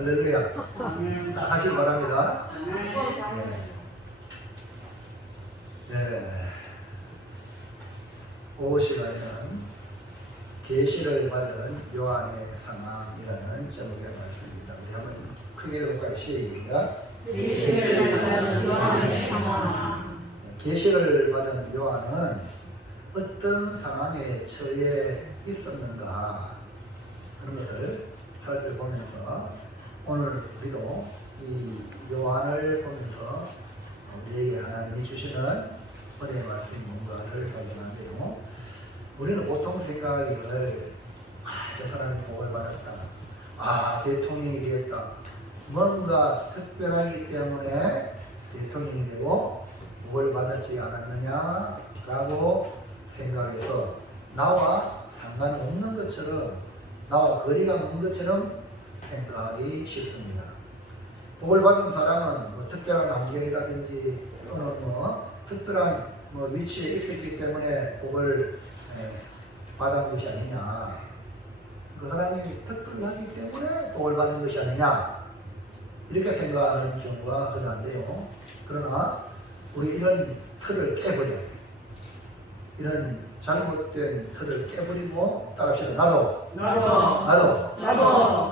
할렐루야. 딱 하시기 바랍니다. 네. 네. 그 시간에는 계시를 받은 요한의 상황이라는 제목의 말씀입니다. 우리 한번 크게 볼까요? 시작. 계시를 받은 요한의 상황. 계시를 받은 요한은 어떤 상황에 처해 있었는가 하는 것을 살펴보면서 오늘 우리도 이 요한을 보면서 우리에게 하나님이 주시는 은혜의 말씀 뭔가를 발견하는데요. 우리는 보통 생각을 저 사람이 복을 받았다. 대통령이 되었다. 뭔가 특별하기 때문에 대통령이 되고 복을 받았지 않았느냐라고 생각해서 나와 상관없는 것처럼, 나와 거리가 먼 것처럼 생각하기 쉽습니다. 복을 받은 사람은 뭐 특별한 환경이라든지 또는 특별한 위치에 있었기 때문에 복을 받은 것이 아니냐. 그 사람이 특별하기 때문에 복을 받은 것이 아니냐. 이렇게 생각하는 경우가 흔한데요. 그러나 우리 이런 틀을 깨버려. 이런 잘못된 틀을 깨버리고 따라합시다. 나도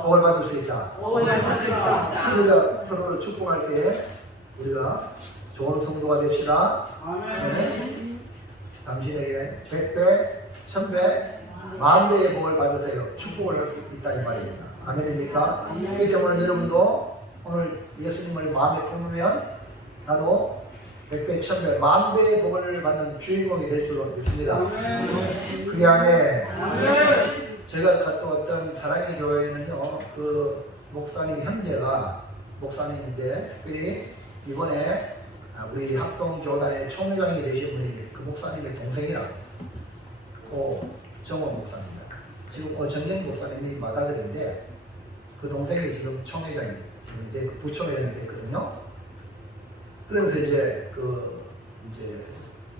복을 받을 수 있다. 우리가 서로를 축복할 때 우리가 좋은 성도가 됩시다. 아멘. 당신에게 100배, 1000배, 10,000배의 복을 받으세요. 축복을 할 수 있다 이 말입니다. 아멘입니까? 그렇기 때문에 여러분도 오늘 예수님을 마음에 품으면 나도 100배, 1000배, 10,000배의 복을 받는 주인공이 될 줄로 믿습니다. 그게 아멘. 제가 갔다 왔던 사랑의 교회는요, 그 목사님 현재가 목사님인데 특별히 이번에 우리 합동교단의 총회장이 되신 분이 그 목사님의 동생이라 정호 목사입니다. 지금 정현 목사님이 맏아들인데 그 동생이 지금 총회장이 되는데 부총회장이 됐거든요. 그러면서 이제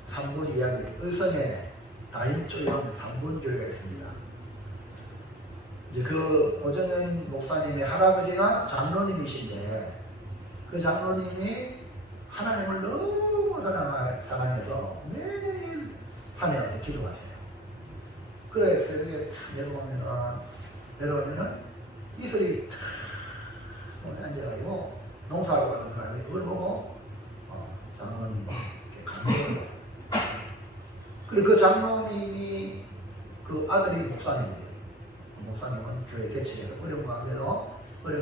3분 이야기, 의성에 다인초에 하면 3분 교회가 있습니다. 이제 그 오정현 목사님의 할아버지가 장로님이신데 그 장로님이 하나님을 너무 사랑해서 매일 산에 가서 기도하세요. 그래서 이렇게 내려오면은 이슬이 앉아가지고 농사하러 가는 사람이 그걸 보고 장로님이 이렇게 감동을 해요. 그리고 그 장로님이 그 아들이 목사님이에요. 목사님은 교회 개척해서 어려운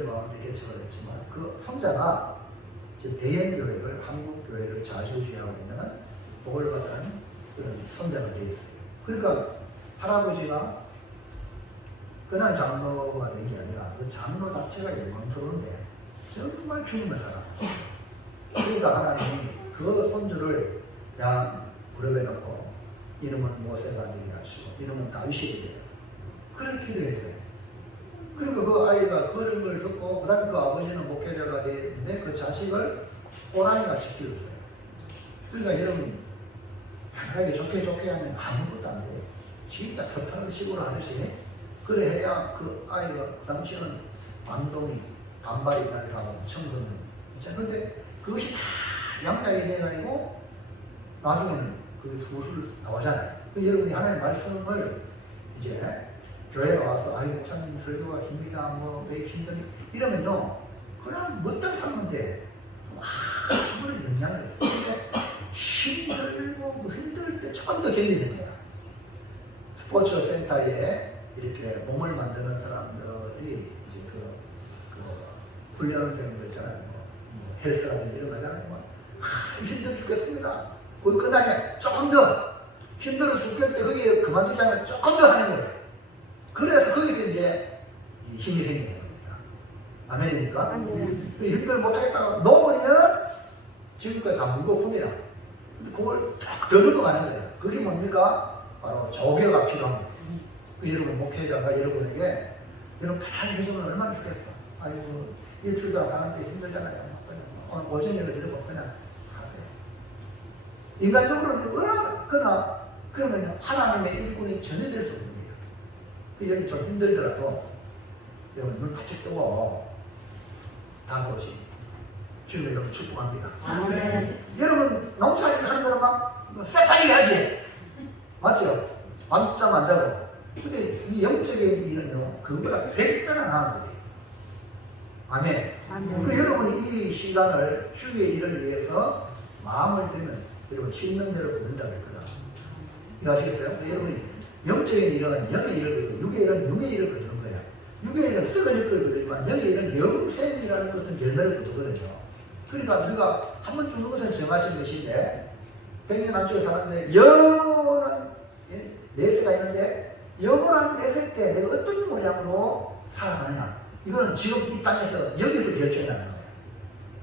가운데 개척을 했지만 그 손자가 지금 대형교회를, 한국교회를 좌지우지하고 있는 복을 받은 그런 손자가 되어 있어요. 그러니까 할아버지가 그냥 장로가 된 게 아니라 그 장로 자체가 영광스러운데 정말 주님을 사랑하셨어요. 그러니까 하나님이 그 손주를 양 무릎에 놓고 이름은 모세가 되게 하시고 이름은 다윗이 되게 그렇게 기도했대요. 그리고 그 아이가 그런 걸 듣고 그 다음에 그 아버지는 목회자가 되었는데 그 자식을 호랑이같이 키웠어요. 그러니까 여러분 편하게 좋게 하면 아무것도 안 돼요. 진짜 섭하는 식으로 하듯이 그래 해야 그 아이가 그 당시에는 반발이 나서 청소년 있잖아요. 근데 그것이 다 양약이 돼가지고 나중에는 그게 술술 나오잖아요. 여러분이 하나님의 말씀을 이제 교회에 와서 목사님 설교가 힘들다 왜 힘들다 이러면요 그냥 멋대로 살는데 그런 영향을 있어요. 힘들 때 조금 더 견디는 거야. 스포츠 센터에 이렇게 몸을 만드는 사람들이 이제 그 훈련생들 있잖아요. 헬스라든지 이런 거 하잖아요. 힘들어 죽겠습니다. 거기 끝나냐 조금 더 힘들어 죽을 때 거기에 그만두지 않으면 조금 더 하는 거예요. 그래서 거기서 이제 힘이 생기는 겁니다. 아멘입니까? 힘들어 못하겠다고 놓아버리면 지금까지 다 무거움이라. 근데 그걸 딱 더 넘어가는 거예요. 그게 뭡니까? 바로 조교가 필요합니다. 여러분 목회자가 여러분에게 여러분 편하게 해주면 얼마나 좋겠어. 아이고 일주일도 사는데 힘들잖아요. 오늘 오전에도 들어보고 그냥 하세요. 인간적으로는 얼마나 그러면 하나님의 일꾼이 전혀 될 수 없는 거예요. 여러분 좀 힘들더라도 여러분 눈 바짝 뜨고 다가오시 주님의 이름으로 축복합니다. 아멘. 여러분 농사일 하는 거는 막 새파이 하지 맞죠? 밤잠 안 자고. 근데 이 영적인 일은요 그것보다 100배나 나은 거예요. 아멘. 그 여러분이 이 시간을 주의 일을 위해서 마음을 들면 여러분 심는 대로 걷는다고 했거든. 이해하시겠어요? 여러분이 영적인 일은 영의 일을 거두고 육의 일은 육의 일을 거두는 거야. 육의 일은 썩어질 걸 거두지만 영의 일은 영생이라는 것은 열매를 거두거든요. 그러니까 우리가 한 번 죽는 것은 정하신 것인데 100년 안쪽에 살았는데 영원한 내세가 있는데 영원한 내세 때 내가 어떤 모양으로 살아가느냐 이거는 지금 이 땅에서 여기서 결정이 나는 거예요.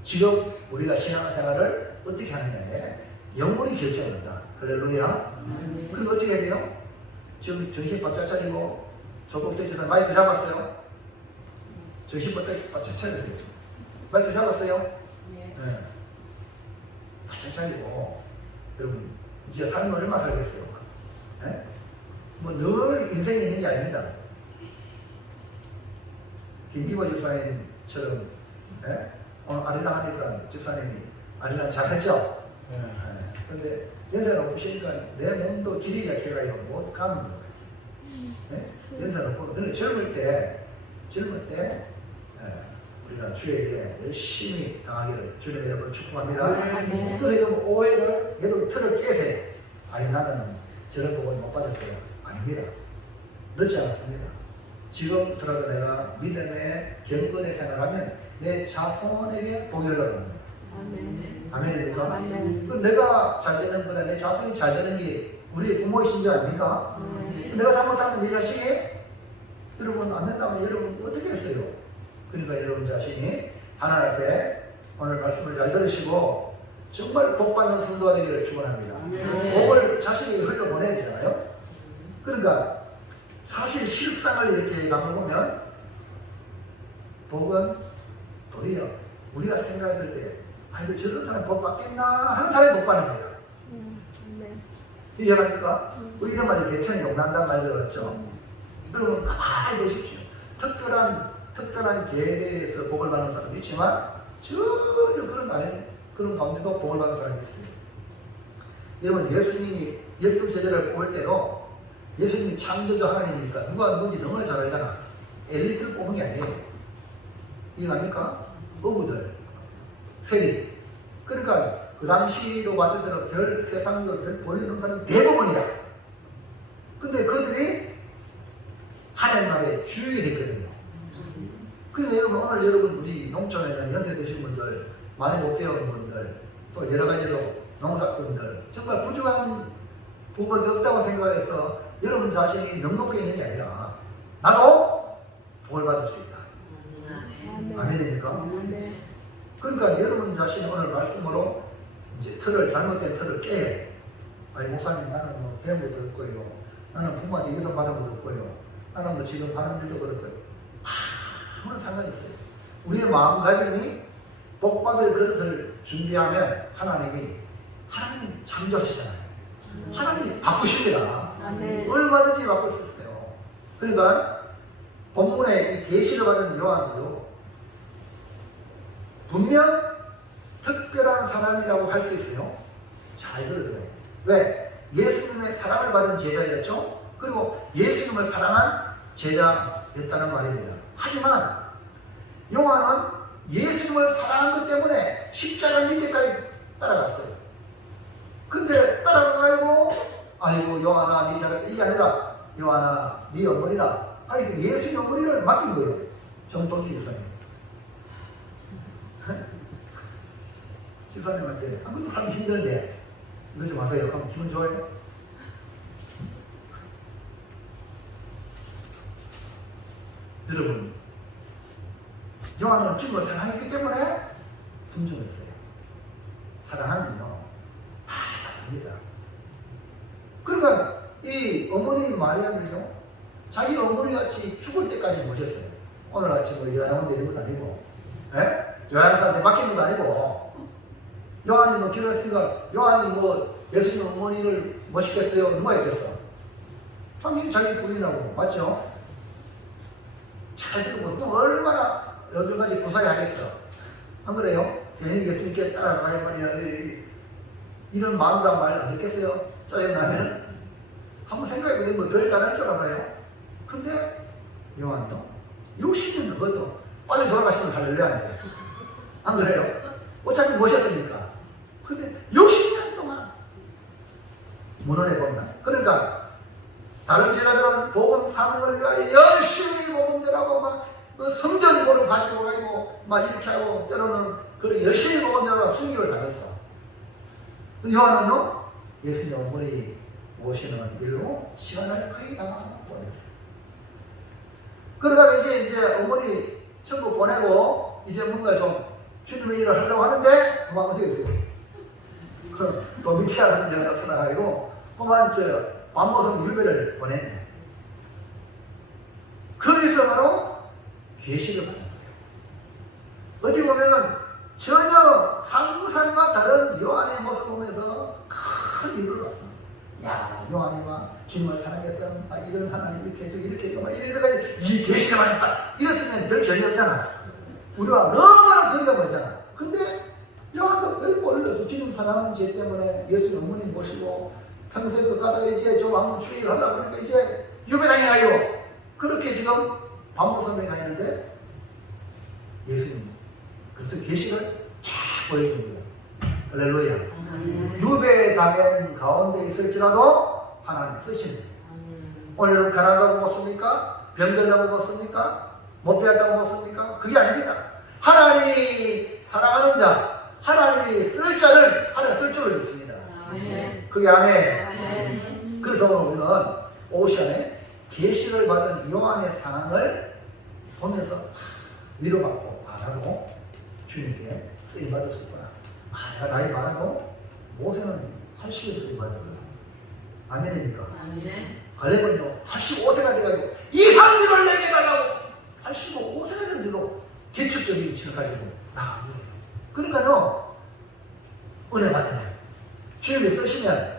지금 우리가 신앙생활을 어떻게 하느냐에 영혼이 결정한다. 할렐루야. 그리고 어떻게 해야 돼요? 지금 정신 바짝 차리고 조국대 전에 마이크 잡았어요? 정신 바짝 차리세요. 마이크 잡았어요? 네. 바짝 차리고 여러분 이제 삶을 얼마 살겠어요? 네? 뭐 늘 인생이 있는 게 아닙니다. 김기보 집사님처럼 네? 오늘 아리랑 하니까 집사님이 아리랑 잘했죠? 근데 연세가 높으시니까 내 몸도 길이가 개가요 못 가는 거예요. 네? 연세가 높고 근데 젊을 때 우리가 주의 일에 열심히 당하기를 주님의 이름으로 축복합니다. 그래서 여러분 오해를 여러분 틀을 깨세요. 아니 나는 저런 복을 못 받을 거야. 아닙니다. 늦지 않았습니다. 지금부터라도 내가 믿음의 경건의 생활하면 내 자손에게 복이 흘러갑니다. 아멘입니까? 그럼 내가 잘 되는 것보다 내 자손이 잘 되는 게 우리 부모의 심정 아닙니까? 내가 잘못하면 내 자식이 여러분 안 된다면 여러분 어떻게 했어요? 그러니까 여러분 자신이 하나님 앞에 오늘 말씀을 잘 들으시고 정말 복받는 성도가 되기를 축원합니다. 복을 자식에게 흘려보내야 되잖아요. 그러니까 사실 실상을 이렇게 가보면 복은 도리어 우리가 생각했을 때 아이고 저런 사람 복 받겠나 하는 사람이 복 받는 거예요. 이해합니까? 우리 이런 말이 개천에 용난다는 말 들었죠? 여러분 가만히 보십시오. 특별한 계대에서 복을 받는 사람도 있지만 전혀 그런 가운데도 복을 받는 사람이 있어요. 여러분 예수님이 12세대를 뽑을 때도 예수님이 창조주 하나님이니까 누가 누군지 너무나 잘 알잖아. 엘리트를 뽑은 게 아니에요. 이해합니까? 어부들, 세리. 그러니까 그 당시로 봤을 때는 별 세상으로 별 보내는 사람이 대부분이야. 근데 그들이 하나님 나라의 주역이 됐거든요. 그런데 여러분 오늘 여러분 우리 농촌에 있는 연세 드신 분들, 많이 못 배운 분들, 또 여러 가지로 농사꾼들 정말 부족한 복이 없다고 생각해서 여러분 자신이 넉넉히 있는 게 아니라 나도 복을 받을 수 있다. 아멘입니까? 그러니까 여러분 자신이 오늘 말씀으로 이제 잘못된 틀을 깨. 아니 목사님 나는 뭐 배운 것도 없고요. 나는 부모한테 유산 받은 것도 없고요. 나는 뭐 지금 하는 일도 그렇고요. 아무런 상관이 없어요. 우리의 마음가짐이 복받을 그릇을 준비하면 하나님이 창조하시잖아요. 하나님이 바꾸십니다. 얼마든지 바꿀 수 있어요. 그러니까 본문에 이 계시를 받은 요한도 분명 특별한 사람이라고 할 수 있어요. 잘 들으세요. 왜? 예수님의 사랑을 받은 제자였죠. 그리고 예수님을 사랑한 제자였다는 말입니다. 하지만 요한은 예수님을 사랑한 것 때문에 십자가 밑에까지 따라갔어요. 근데 따라가고 아이고 요한아 네 잘했다 이게 아니라 요한아 네 어머니라 하여튼 예수님 어머니를 맡긴 거예요. 정통기 집사님. 집사님한테 아무것도 하면 힘든데 이러지 마세요. 하면 기분 좋아요? 여러분 요한은 주님을 사랑했기 때문에 순종했어요. 사랑하면요 다 샀습니다. 그러니까 이 어머니 마리아를요 자기 어머니같이 죽을 때까지 모셨어요. 오늘같이 뭐 요양원데 이런 것도 아니고 요양사한테 맡긴 것도 아니고 요한이 뭐 길었으니까 요한이 뭐 예수님 어머니를 멋있겠어요? 누가 했겠어? 당연히 자기 부인하고 맞죠? 잘 들어보세요. 얼마나 요즘까지 구사히 하겠어. 안 그래요? 괜히 예수님께 따라가야 말이야. 이런 마누라 말 안 듣겠어요? 짜증나면? 한번 생각해보세요. 뭐 별 잘할 줄 알아요? 근데 요한이요? 60년 그것도 빨리 돌아가시면 갈렐루야인데 안 그래요? 어차피 모셨으니까. 근데 60년 동안 문헌에 보면 그러니까 다른 제자들은 복음 사명을 위하여 열심히 복음 전하고 막 성전보를 가지고 가고 막 이렇게 하고 때로는 그렇게 열심히 복음 전하다가 순교를 당했어. 요한은요 예수님 어머니 모시는 일로 시간을 거의 다 보냈어. 그러다가 이제 어머니 천국 보내고 이제 뭔가 좀 주님의 일을 하려고 하는데 그만 어떻게 했어요? 그 도미티아라는 데가 나타나가지고 그만 밤모성 율배를 보냈네. 거기서 바로 계시를 받은 거예요. 어떻게 보면은 전혀 상상과 다른 요한의 모습을 보면서 큰 일을 봤어. 야, 요한이 막 주님을 사랑했다. 막 이런 하나님 이렇게 해주고 이렇게 해주고 막 이래가지고 이 계시가 많았다. 이랬으면 별 전혀 없잖아. 우리가 너무나 거리가 멀잖아. 근데 요한도 별 몰라서 주님 사랑하는 죄 때문에 예수 어머니 모시고 평생 그 가다가 이제 저 왕문 추리를 하려고 하니까 이제 유배당에 가요. 그렇게 지금 밤모섬에 가 있는데 예수님 그래서 계시를 쫙 보여주는 거예요. 할렐루야. 유배당한 가운데 있을지라도 하나님 쓰시는 거예요. 오늘은 가난하다고 먹습니까? 병들다고 먹습니까? 못 배웠다고 먹습니까? 그게 아닙니다. 하나님이 사랑하는 자, 하나님이 쓸 자를 하나님 쓸 줄을 믿습니다. 그게 아멘. 그래서 오늘 우리는 오후 시간에 계시를 받은 요한의 상황을 보면서 위로받고 나도 주님께 쓰임받을 수 있구나. 내가 나이 많아도 모세는 80에 쓰임받았거든. 아멘입니까? 갈렙은요 85세가 돼가지고 이 상징을 내게 달라고 85세가 됐는데도 개척적인 진을 가지고 나간 거예요. 그러니까요 은혜 받으면 주님이 쓰시면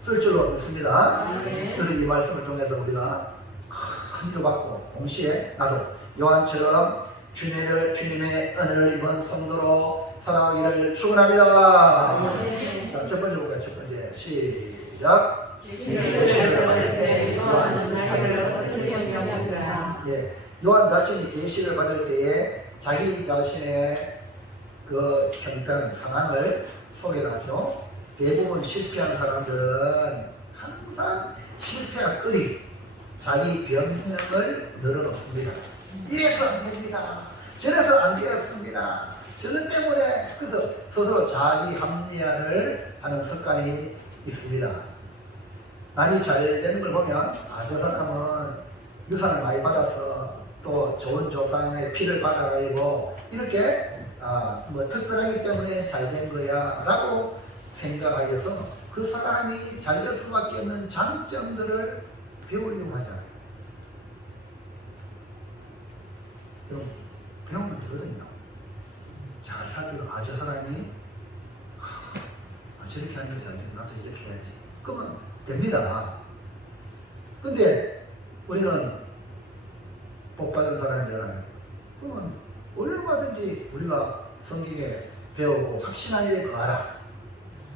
쓸 줄로 믿습니다. 그래서 이 말씀을 통해서 우리가 큰 표 받고 동시에 나도 요한처럼 주님의 은혜를 입은 성도로 살아가기를 축원합니다. 자, 첫 번째 볼까요? 첫 번째 시작. 계시를 받을 때 요한은 자기를 어떻게 생각하는가? 예, 요한 자신이 계시를 받을 때에 자기 자신의 그 형편 상황을 소개를 하죠. 대부분 실패한 사람들은 항상 실패가 끄리 자기 변명을 늘어놓습니다. 이래서 안 됩니다. 저래서 안 되었습니다. 저것 때문에 그래서 스스로 자기 합리화를 하는 습관이 있습니다. 남이 잘 되는 걸 보면 저 사람은 유산을 많이 받아서 또 좋은 조상의 피를 받아가지고 이렇게 뭐 특별하기 때문에 잘 된 거야 라고 생각하여서 그 사람이 잘 될 수밖에 없는 장점들을 배우려고 하잖아요. 그럼 배우면 되거든요. 잘 살피고 저 사람이 저렇게 하는 게 잘 돼. 나도 이렇게 해야지. 그러면 됩니다. 근데 우리는 복받은 사람이잖아요. 그러면 얼마든지 우리가 성경에 배우고 확신한 일에 거하라.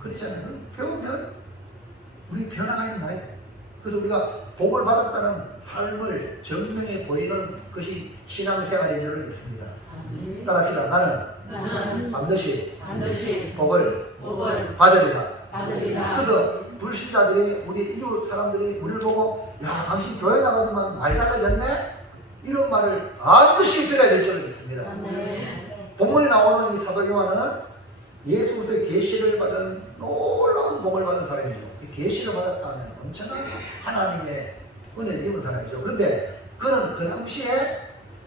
그렇잖아요. 배우면 우리 변화가 있는 거예요. 그래서 우리가 복을 받았다는 삶을 증명해 보이는 것이 신앙생활인 줄 믿습니다. 따라합시다. 나는 반드시 복을 받으리라. 그래서 불신자들이 우리 이웃 사람들이 우리를 보고 야 당신 교회 나가지만 많이 달라졌네? 이런 말을 반드시 들어야 될 줄 믿습니다. 본문에 나오는 이 사도 요한은 예수부터 계시를 받은 놀라운 복을 받은 사람이죠. 이 계시를 받았다면 엄청난 하나님의 은혜를 입은 사람이죠. 그런데 그는 그 당시에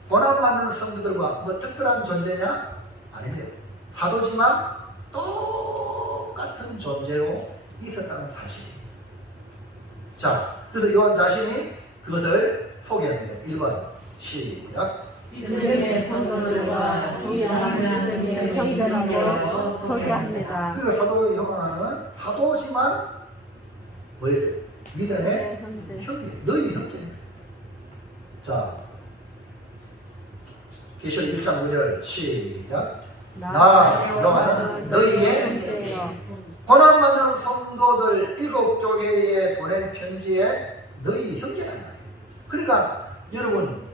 고난받는 성도들과 뭐 특별한 존재냐? 아닙니다. 사도지만 똑같은 존재로 있었다는 사실이에요. 자, 그래서 요한 자신이 그것을 소개합니다. 1번 시작. 믿음의 성도들과 동일한 믿음의 형제라고 소개합니다. 그리고 사도 요한은 사도지만 뭐였어요? 믿음의 형제. 너희 형제입니다. 자, 계시록 1장 5절 시작. 나 여호와는 너희의 형제요. 고난받는 성도들 7교회에 보낸 편지에 너희 형제다. 그러니까 여러분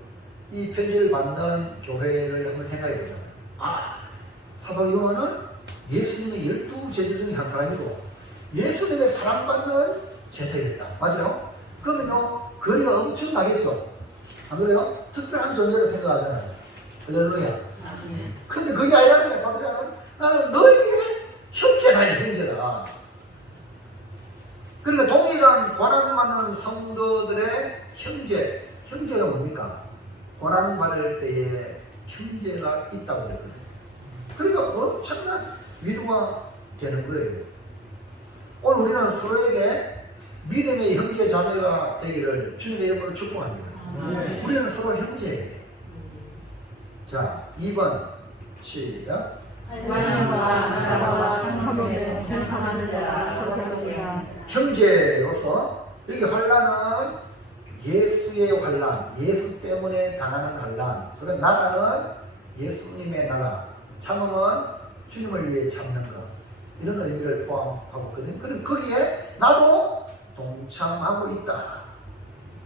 이 편지를 받는 교회를 한번 생각해 보자면 사도 요한은 예수님의 12제자 중에 한 사람이고 예수님의 사랑받는 제자였다. 맞아요? 그러면요 거리가 엄청 나겠죠? 안 그래요? 특별한 존재로 생각하잖아요. 할렐루야. 근데 그게 아니라는 거야. 사도 요한은 나는 너희의 형제다. 형제다. 그러니까 동일한 고난받는 성도들의 형제가 뭡니까? 고난받을 때에 형제가 있다고 그랬거든요. 그러니까 엄청난 위로가 되는 거예요. 오늘 우리는 서로에게 믿음의 형제 자매가 되기를 주님의 이름으로 축복합니다. 우리는 서로 형제예요. 자, 2번 시작. 하나님과 나라와 성삼위의 전상하는 자가 소개합니다. 형제로서 여기 환란은 예수의 환란, 예수 때문에 당하는 환란. 그다음 나라는 예수님의 나라, 참음은 주님을 위해 참는 것. 이런 의미를 포함하고 있거든요. 그럼 거기에 나도 동참하고 있다.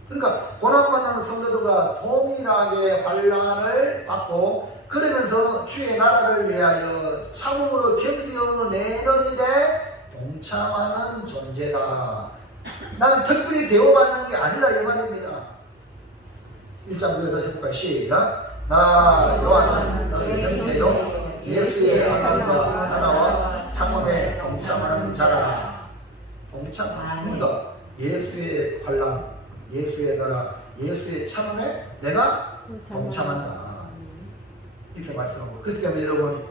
그러니까 고난받는 성도들과 동일하게 환란을 받고 그러면서 주의 나라를 위하여 참음으로 견뎌내는 일에 동참하는 존재다. 나는 특별히 대우받는 게 아니라 이 말입니다. 1장 9절 해볼까요? 시작. 나 요한은 너희 형제요 예수의 환난과 나라와 참음에 동참하는 자라. 그러니까 예수의 환난, 예수의 나라, 예수의 참음에 내가 동참한다. 이렇게 말씀하고. 그렇기 때문에 여러분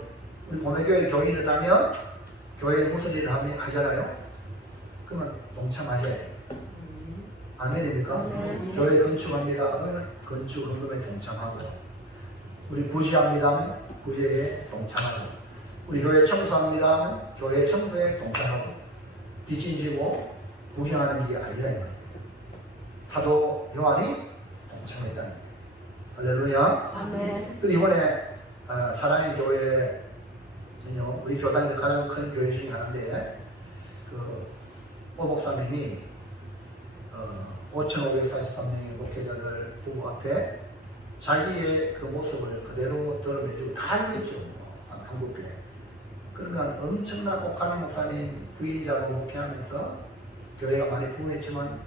우리 보배교회 교인을 하면 교회에 무슨 일을 하잖아요? 그러면 동참하셔야 돼요. 아멘입니까? 교회 건축합니다 하면 건축 헌금에 동참하고, 우리 부지합니다 하면 부지에 동참하고, 우리 교회 청소합니다 하면 교회 청소에 동참하고, 뒷짐지고 구경하는 게 아니라 이 말이에요. 사도 요한이 동참했다는 거예요. 할렐루야. 아멘. 그리고 이번에 사랑의 교회는요, 우리 교단에서 가장 큰 교회 중에 하나인데, 오 목사님이 5,543명의 목회자들 부부 앞에 자기의 그 모습을 그대로 드러내주고 다 알겠죠. 한국교회. 그러니까 엄청난 옥하나 목사님 부인자로 목회하면서 교회가 많이 부흥했지만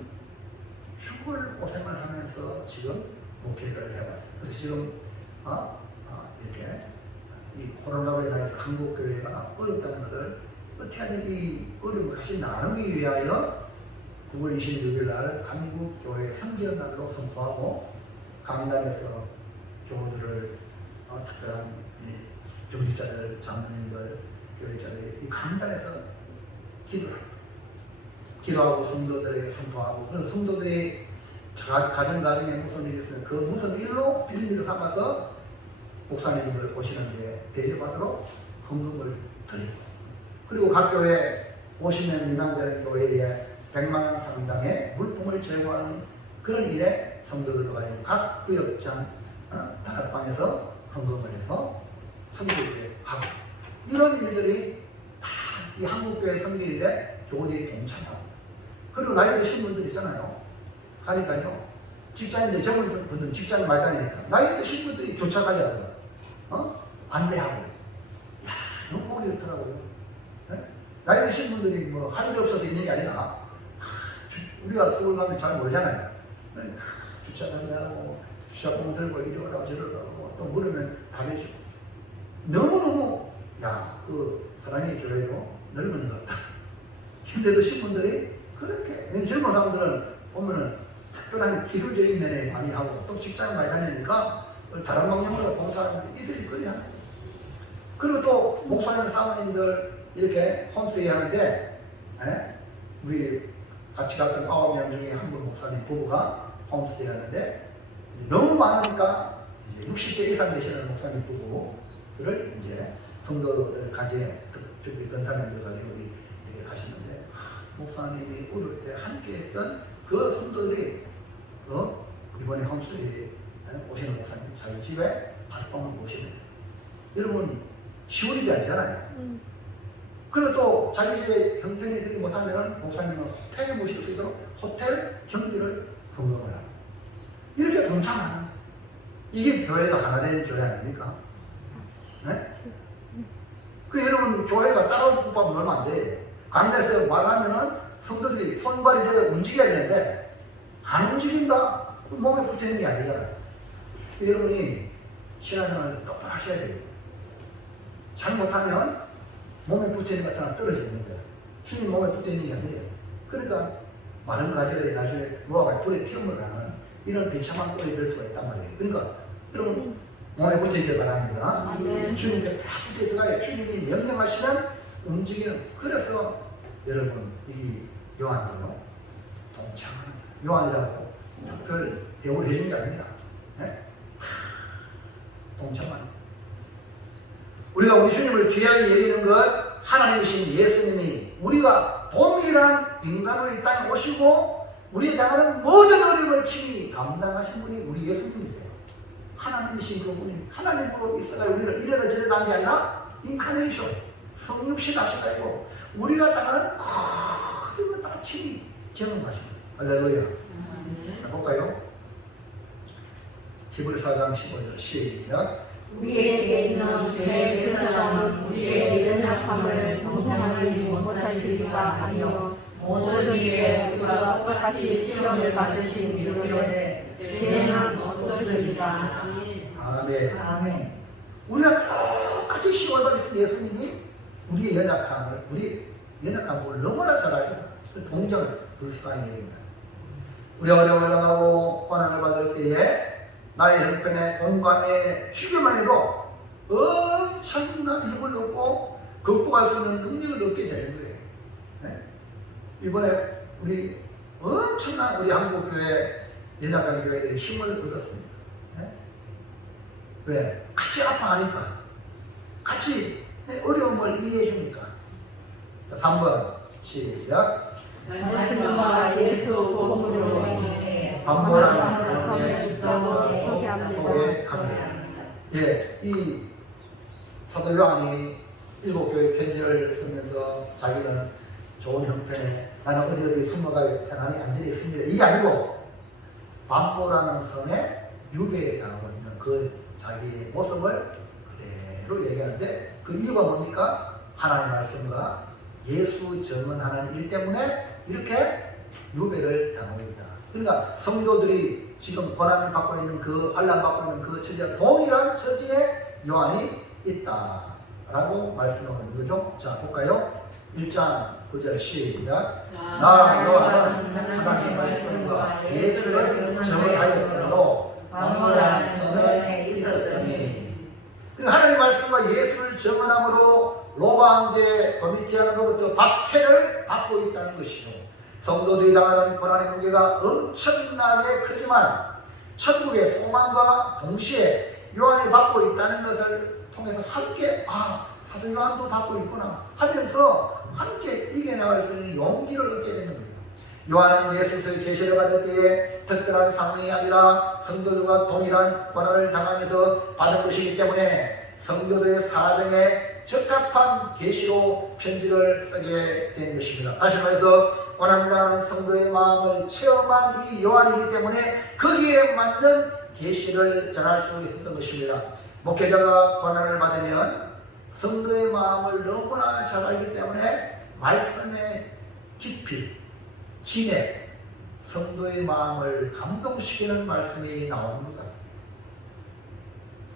죽을 고생을 하면서 지금 목회를 해왔어요. 그래서 지금 이렇게 이 코로나로 인해서 한국교회가 어렵다는 것을 어떻게 하면 이 어려움을 같이 나누기 위하여 9월 26일 날 한국교회 성지연날로 선포하고 강단에서 교우들을 특별한 이 중직자들, 장로님들, 교회자들 이 강단에서 기도하고 성도들에게 선포하고, 그래서 성도들이 가정에 무슨 일이 있으면 그 무슨 일로 빌미를 삼아서 목사님들 오시는데 대접받으러 헌금을 드리고, 그리고 각 교회 50명 미만 되는 교회에 100만 원 상당의 물품을 제공하는 그런 일에 성도들과 가지고 각 구역장 다락방에서 헌금을 해서 성도들에게 하고, 이런 일들이 다 이 한국교회 성질일에 교우들이 동참하고, 그리고 나이 드신 분들 있잖아요. 가니까요, 직장인들 젊은 분들은 직장 많이 다니니까 나이 드신 분들이 조차까지 하고 안내하고, 너무 보기 좋더라고요. 나이 드신 분들이 뭐 할 일 없어서 있는 게 아니라 우리가 서울 가면 잘 모르잖아요. 주차장하고 주차봉 들고 이러라고 저러라고 또 물으면 답해주고, 너무너무 그 사랑의 교회도 늙은 것 같다. 힘들 드신 분들이 그렇게, 젊은 사람들은 보면은 특별한 기술적인 면에 많이 하고 또 직장 많이 다니니까 다른 방향으로 봉사하는데 이들이 그래야. 그리고 또 목사님 사모님들 이렇게 홈스테이 하는데, 우리 같이 갔던 9명 중에 한 분 목사님 부부가 홈스테이 하는데 너무 많으니까 이제 60대 이상 되시는 목사님 부부들을 이제 성도들 가지에, 특히 권사님들 가지고 이렇게 가시는데, 목사님이 어릴 때 함께 했던 그 성도들이 이번에 홈스테이 오시는 목사님 자기 집에 하룻밤을 모시는. 여러분 쉬운 일이 아니잖아요. 그리고 또 자기 집에 형편이 그렇게 못하면 목사님은 호텔에 모실 수 있도록 호텔 경비를 부응을 하고 이렇게 동참하는 이게 교회가 하나 된 교회 아닙니까? 네? 그 여러분 교회가 따로 뽑으면 얼마 안 돼요. 강단에서 말하면은 성도들이 손발이 되어 움직여야 되는데 안 움직인다? 몸에 붙이는 게 아니잖아요. 여러분이 신앙생활을 똑바로 하셔야 돼요. 잘못하면 몸에 붙어있는 것 하나 떨어지는 거예요. 주님 몸에 붙어있는 게 아니에요. 그러니까 마른 가지들이 나중에 노아가 불에 튀어물을 하는 이런 비참한 꼴이 될 수가 있단 말이에요. 그러니까 여러분 몸에 붙어있길 바랍니다. 주님께 다 붙어있어가요. 주님이 명령하시면 움직이는. 그래서 여러분 이 요한이요 동참하는 요한이라고 특별 대우를 해준 게 아닙니다. 네? 동참하는. 우리가 우리 주님을 귀하게 여기는 것 하나님이신 예수님이 우리가 동일한 인간으로 이 땅에 오시고 우리에 당하는 모든 어려움을 친히 감당하신 분이 우리 예수님이세요. 하나님이신 그분이 하나님으로 있어가 우리를 이래라 저래라 한 게 아니라 인카네이션 성육신 하셔가지고 우리가 당하는 모든 걸 다 친히 경험하십니다. 할렐루야. 자 볼까요? 히브리서 4장 15절 시작. 우리에게 있는 죄의 제사장은 우리의 연약함을 동정하지 못할 길이가 아니요 모든 일에 우리가 똑같이 시험을 받으신 이유에 죄는 없어지리라. 아멘. 아멘. 우리가 똑같이 시험을 받으신 예수님이 우리의 연약함을 너무나 잘 알죠. 그 동정을 불쌍히 여긴다. 우리가 어려움을 당하고 고난을 받을 때에 나의 형편에 공감에 죽여만 해도 엄청난 힘을 얻고 극복할 수 있는 능력을 얻게 되는 거예요. 네? 이번에 우리 엄청난 우리 한국교회 연약한 교회들이 힘을 얻었습니다. 네? 왜? 같이 아파하니까 같이 어려움을 이해해 주니까. 3번 시작. 말씀과 예수 복음으로 반복하는 성의 속에 합니다. 예, 이 사도 요한이 7교회 편지를 쓰면서 자기는 좋은 형편에 나는 어디 숨어가 편안히 안전히 있습니다. 이게 아니고 반모라는 섬에 유배에 당하고 있는 그 자기의 모습을 그대로 얘기하는데 그 이유가 뭡니까? 하나님의 말씀과 예수 증언하는 일 때문에 이렇게 유배를 당하고 있다. 그러니까 성도들이 지금 고난을 받고 있는 그 환난 받고 있는 그 처지와 동일한 처지에 요한이 있다라고 말씀하고 있는 거죠. 자 볼까요? 1장 9절 시작. 나 요한은 하나님의 말씀과 예수를 증언하였으므로 반모라는 섬에 있었더니. 그리고 하나님의 말씀과 예수를 증언함으로 로마 황제 도미티안으로부터 박해를 받고 있다는 것이죠. 성도들이 당하는 고난의 관계가 엄청나게 크지만 천국의 소망과 동시에 요한이 받고 있다는 것을 통해서 함께 사도 요한도 받고 있구나 하면서 함께 이겨나갈 수 있는 용기를 얻게 되는 겁니다. 요한은 예수의 계시를 받을 때에 특별한 상황이 아니라 성도들과 동일한 고난을 당하면서 받은 것이기 때문에 성도들의 사정에 적합한 계시로 편지를 쓰게 된 것입니다. 다시 말해서 고난당하는 성도의 마음을 체험한 이 요한이기 때문에 거기에 맞는 계시를 전할 수 있었던 것입니다. 목회자가 고난을 받으면 성도의 마음을 너무나 잘 알기 때문에 말씀의 깊이, 진액, 성도의 마음을 감동시키는 말씀이 나오는 것 같습니다.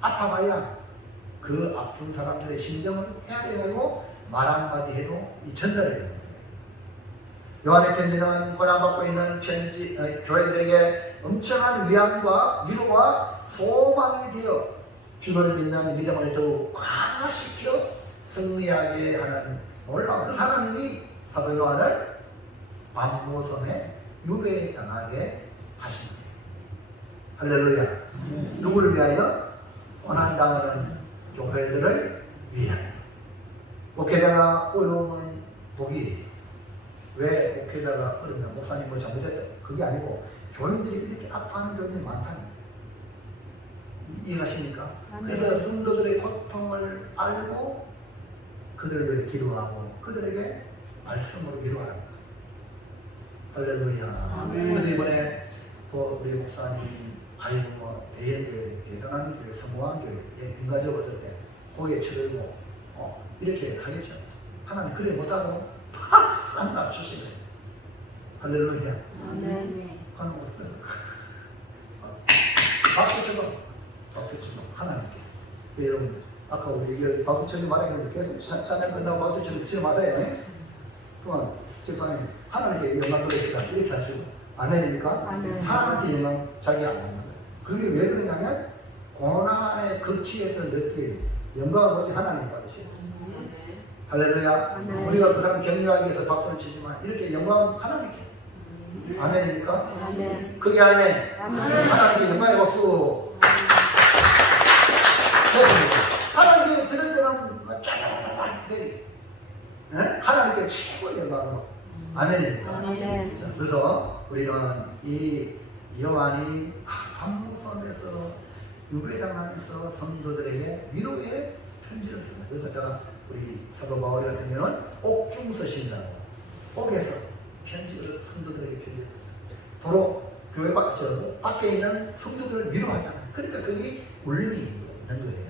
아파봐야 그 아픈 사람들의 심정을 헤아려내고 말 한마디 해도 이 전달해야 됩니다. 요한의 편지는 고난받고 있는 교회들에게 엄청난 위안과 위로와 소망이 되어 주를 믿는 믿음을 더욱 강화시켜 승리하게 하는 놀라운 그 하나님이 사도 요한을 반모섬에 유배에 당하게 하십니다. 할렐루야. 누구를 위하여? 고난당하는 교회들을 위하여. 목회자가 어려우면 복이. 왜 목회자가 어려우면 목사님 뭐 잘못했다 그게 아니고 교인들이 이렇게 아파하는 교인들이 많다는 거예요. 이해가십니까? 그래서 성도들의 고통을 마음을 알고 그들을 위해 기도하고 그들에게 말씀으로 위로하는 거예요. 할렐루야. 아멘. 그래서 이번에 또 우리 목사님 아이고 뭐 대형교회 대단한 교회 성공한 교회에 인가 접었을 때 고개 쳐들고 이렇게 하겠죠. 하나님 그래 못하고 팍 낮추시네. 할렐루야. 아멘. 가는 곳에서 박수 치고 하나님께. 여러분 아까 우리 이게 박수 치지 말아야겠는데 계속 찬양 끝나고 박수 치지 말아요. 그만 집사님 하나님께 영광 돌리시라 이렇게 하시고 아멘입니까? 아멘. 사람한테 영광 자기 안 받는 거예요. 그게 왜 그러냐면 고난의 극치에서 느낀 영광을 오직 하나님 받으시고 할렐루야. 아멘. 우리가 그 사람 격려하기 위해서 박수를 치지만 이렇게 영광은 하나님께. 아멘입니까? 아멘. 그게 아멘. 아멘. 하나님께 영광의 박수. 됐습니다. 하나님께 들은 데는 쫙 되게 하나님께 최고의 영광으로. 아멘입니까? 아멘. 자, 그래서 우리는 이 요한이 한무섬에서 유배당하면서 성도들에게 위로의 편지를 씁니다. 그러니까 우리 사도 바울 같은 경우는 옥중서신이라고 옥에서 편지를 성도들에게 편지했습니다. 도로 교회 밖에 있는 성도들을 위로하잖아요. 그러니까 그게 울림이 있는 거예요.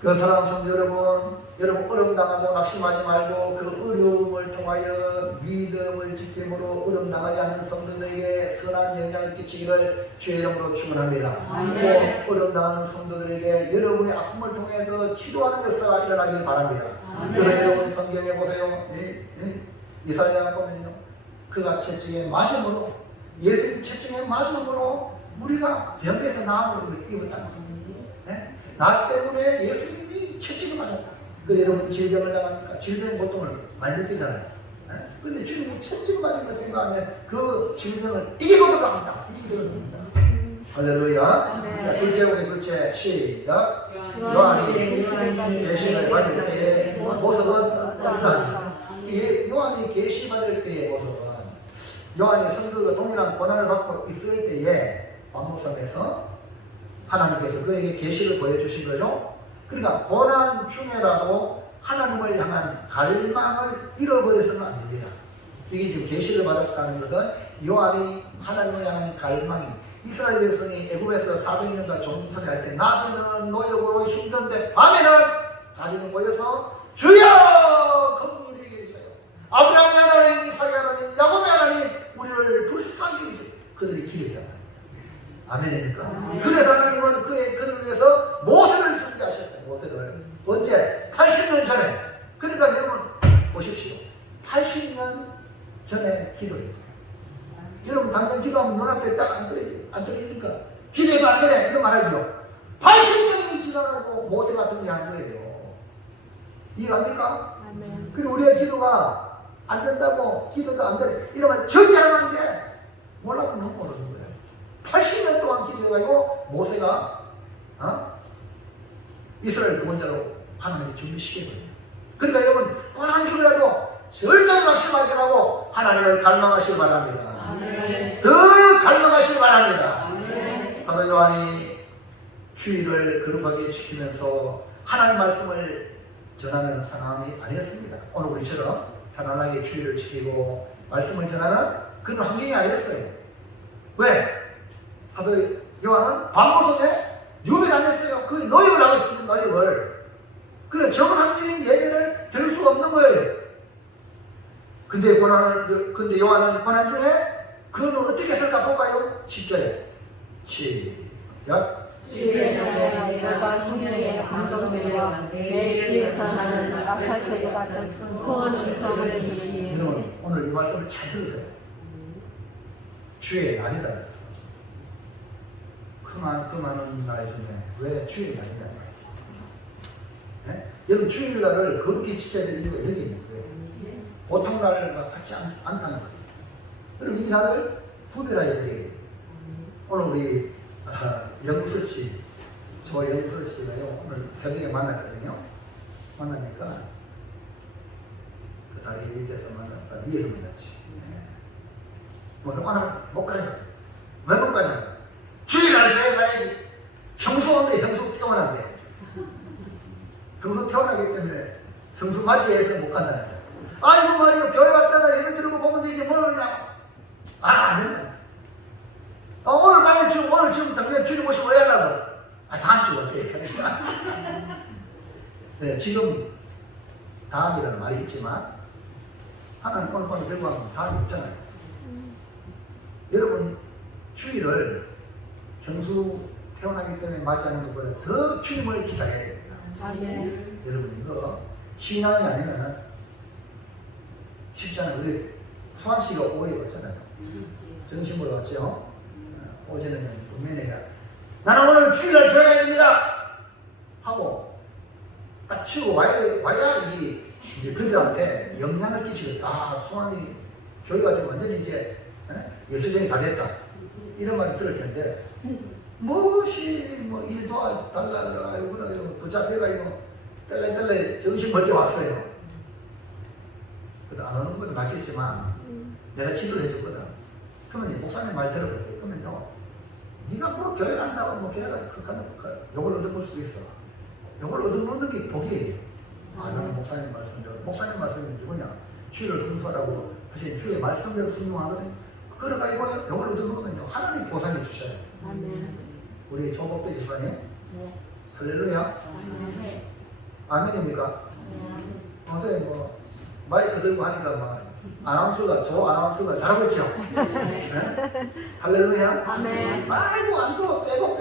그 사랑하는 성도 여러분 어려움 당하지 낙심하지 말고 그 어려움을 통하여 믿음을 지킴으로 어려움 당하지 않은 성도들에게 선한 영향을 끼치기를 주의 이름으로 축원합니다. 아멘. 또 어려움 당하는 성도들에게 여러분의 아픔을 통해서 치료하는 역사가 일어나기를 바랍니다. 아멘. 그래서 여러분 성경에 보세요. 이사야 보면요. 그가 채찍에 맞음으로 예수님 채찍에 맞음으로 우리가 병에서 나음을 입었다는 거예요. 나 때문에 예수님이 채찍을 맞았다. 그 여러분 질병을 당하니까 질병 고통을 많이 느끼잖아요. 근데 주님이 채찍을 맞은 걸 생각하면 그 질병을 이기고 들어갑니다. 이기고 들어갑니다. 할렐루야. 네. 자, 둘째 보게 둘째 시작. 요한이 계시를 받을 때의 모습은 어떠합니까? 요한이 계시 받을 때의 모습은 요한이 성도가 동일한 고난을 받고 있을 때에 밤무섬에서 하나님께서 그에게 계시를 보여주신 거죠. 그러니까 고난 중에라도 하나님을 향한 갈망을 잃어버려서는 안 됩니다. 이게 지금 계시를 받았다는 것은 요한이 하나님을 향한 갈망이 이스라엘 백성이 애굽에서 400년간 종살이할 때 낮에는 노역으로 힘든데 밤에는 가정에 모여서 주여 긍휼히 계세요. 아브라함의 하나님, 이삭의 하나님, 야곱의 하나님 우리를 불쌍히 여기세요. 그들이 기도했다. 아멘입니까? 그래서 하나님은 그들을 위해서 모세를 준비하셨어요. 모세를 언제? 80년 전에. 그러니까 여러분 보십시오. 80년 전에 기도했죠. 여러분 당장 기도하면 눈앞에 딱 안 떨어집니까? 기도해도 안 되네 이런 말 하죠. 80년이 지나가고 모세 같은 게 한 거예요. 이해합니까? 아멘. 그리고 우리의 기도가 안 된다고 기도도 안 되네 이러면 절대 안 하는데 몰라도 너무 모르는 거예요. 80년 동안 기도해가지고 모세가 이스라엘 구원자로 하나님이 준비시킨 거예요. 그러니까 여러분 고난 중이라도 절대로 낙심하지 말고 하나님을 갈망하시기 바랍니다. 아멘. 더 갈망하시기 바랍니다. 아멘. 사도 요한이 주의를 거룩하게 지키면서 하나님 말씀을 전하는 상황이 아니었습니다. 오늘 우리처럼 편안하게 주의를 지키고 말씀을 전하는 그런 환경이 아니었어요. 왜? 사도 요한은 밤무섬에 유배당했어요. 그 노역을 하고 있습니다. 노역을. 그래 정상적인 예배를 들을 수가 없는 거예요. 근데 요한은 고난 중에 그는 어떻게 했을까 볼까요? 10절에 시작. 주의 날에 내가 성령에 감동되어 내 귀에서 나는 아파트에 같은 큰 이성을 느끼니 여러분 오늘 이 말씀을 잘 들으세요. 주의 날이라 그랬어. 그 많은 날 중에 왜 주의 날이냐? 여러분 주일날을 그렇게 지켜야 되는 이유가 여기 있는 거예요. 보통 날과 같지 않다는 거예요. 여러분 이 날을 구별해야 돼요. 오늘 우리 영수씨, 저 영수씨가요 오늘 새벽에 만났거든요. 만나니까 그 다리 밑에서 만났어. 다리 위에서 만났지. 오늘 못 가요. 왜 못 가냐? 주일날 교회 가야지. 형수 온대. 형수 피곤한데. 평소 태어나기 때문에 성수 맞이해서 못 간다는 거야. 아이고 말이야, 교회 왔다가 예배 드리고 보면 되지 뭘 그냥 안 된다. 오늘 밤에 오늘 지금 당장 주님 모시고 왜 하려고? 다음 주 올게. 네, 지금 다음이라는 말이 있지만 하나님 오늘 밤에 들고 가면 다음이 없잖아요. 여러분 주일을 경수 태어나기 때문에 맞이하는 것보다 더 주님을 기다려야 됩니다. 아멘. 여러분 이거 신앙이 아니면 쉽지 않아요. 우리 수환 씨가 오해 왔잖아요. 전심으로 왔죠. 어제는 분명히가 나는 오늘 주일날 교회가 됩니다 하고 딱 치고 와야 이게 이제 그들한테 영향을 끼치겠다. 수환이 교회가 되면 완전히 이제 예수쟁이 다 됐다. 이런 말을 들을 텐데 무엇이 뭐 일도 달라 아이고 붙잡혀가지고 뗄래 정신 멀때 왔어요. 그래도 안 오는 것도 맞겠지만 내가 지도를 해줬거든. 그러면 목사님 말 들어보세요. 그러면요 네가 뭐 교회 간다고 뭐 교회가 극한다 요걸 얻어볼 수도 있어. 요걸 얻어먹는 게 복이에요. 나는 목사님 말씀대로 목사님 말씀이 누구냐 주일을 순수하라고 하신 주의 말씀대로 순종하거든. 그래가지고 요걸 얻어먹으면요 하나님 보상해 주셔요. 아멘. 우리 조복도 집안에 네. 할렐루야. 아멘. 아멘입니까? 어제 뭐 마이크 들고 하니까 막 조 아나운서가 잘하고 있죠? 네? 할렐루야. 아멘. 아이고 안도 빼고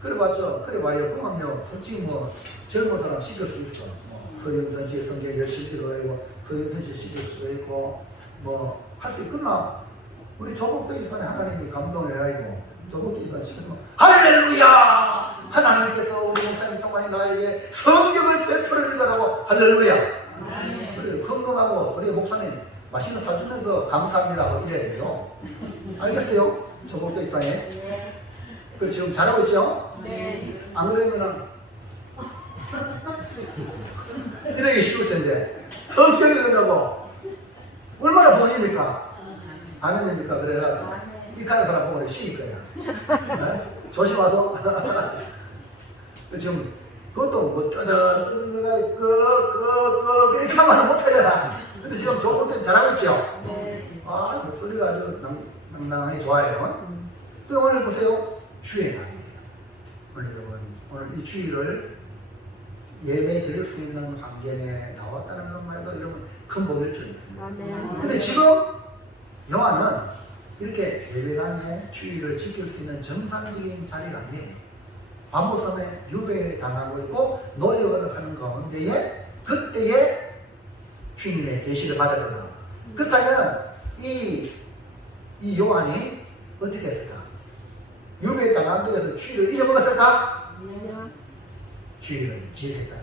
그래 봤죠? 그래 봐요. 그러면요 솔직히 뭐 젊은 사람 시킬 수 있어. 뭐 서영선 씨 성경 열심히 읽어가지고 서영선 씨 시킬 수도 있고 뭐 할 수 있구나. 우리 조복도 집안에 하나님이 감동해가지고 조복도 집안에 시켜서 할렐루야! 하나님께서 우리 목사님 통하여 나에게 성경을 베풀어 준다라고 할렐루야! 그래 건강하고 우리 목사님 맛있는 거 사주면서 감사합니다 하고 이래야 돼요. 알겠어요? 조복도 집안에. 그래 지금 잘하고 있죠? 네. 안 그러면은 이러기 쉬울 텐데 성경을 읽는다고 얼마나 보십니까? 아멘입니까? 그래라 이카는 사람 보면 쉬일 거야. 네? 조심하소. 지금 그것도 뭐 뜨는 거가 이렇게 하면 못하잖아. 근데 지금 조금 때 잘하고 있죠? 네. 목소리가 아주 낭낭하게 좋아요. 또 오늘 보세요. 주의 날이에요. 오늘 여러분 오늘 이 주일을 예배 드릴 수 있는 환경에 나왔다는 것만 해도 여러분 큰 복을 주겠습니다. 아멘. 근데 지금 요한은 이렇게 예배당에 주일을 지킬 수 있는 정상적인 자리가 아니에요. 반모섬에 유배당하고 있고 노예가 사는 가운데에 그때에 주님의 계시를 받았거든. 그렇다면 이 요한이 어떻게 했을까? 유배당한 쪽에서 주일을 잊어먹었을까? 주일을 기억했다.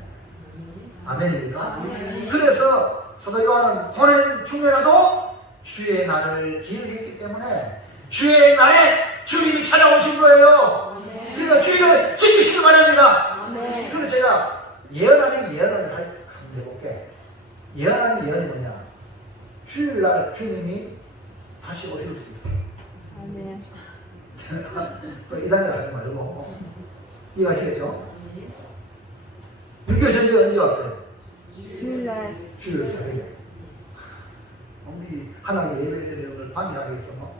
아멘입니까? 아멘. 그래서 사도 요한은 보낸 중에라도 주의 날을 기억했기 때문에 주의 날에 주님이 찾아오신 거예요. 그러니까 주일을 지키시기 바랍니다. 아멘. 그래서 제가 예언 아닌 예언을 한번 해볼게. 예언 아닌 예언이 뭐냐? 주일날 주님이 다시 오실 수 있어요. 아멘. 또 이단을 하지 말고 이해하시겠죠? 6.25 전쟁 언제 왔어요? 주일날. 주일 새벽에. 우리 하나님의 예배 드리는 걸 방해하겠어.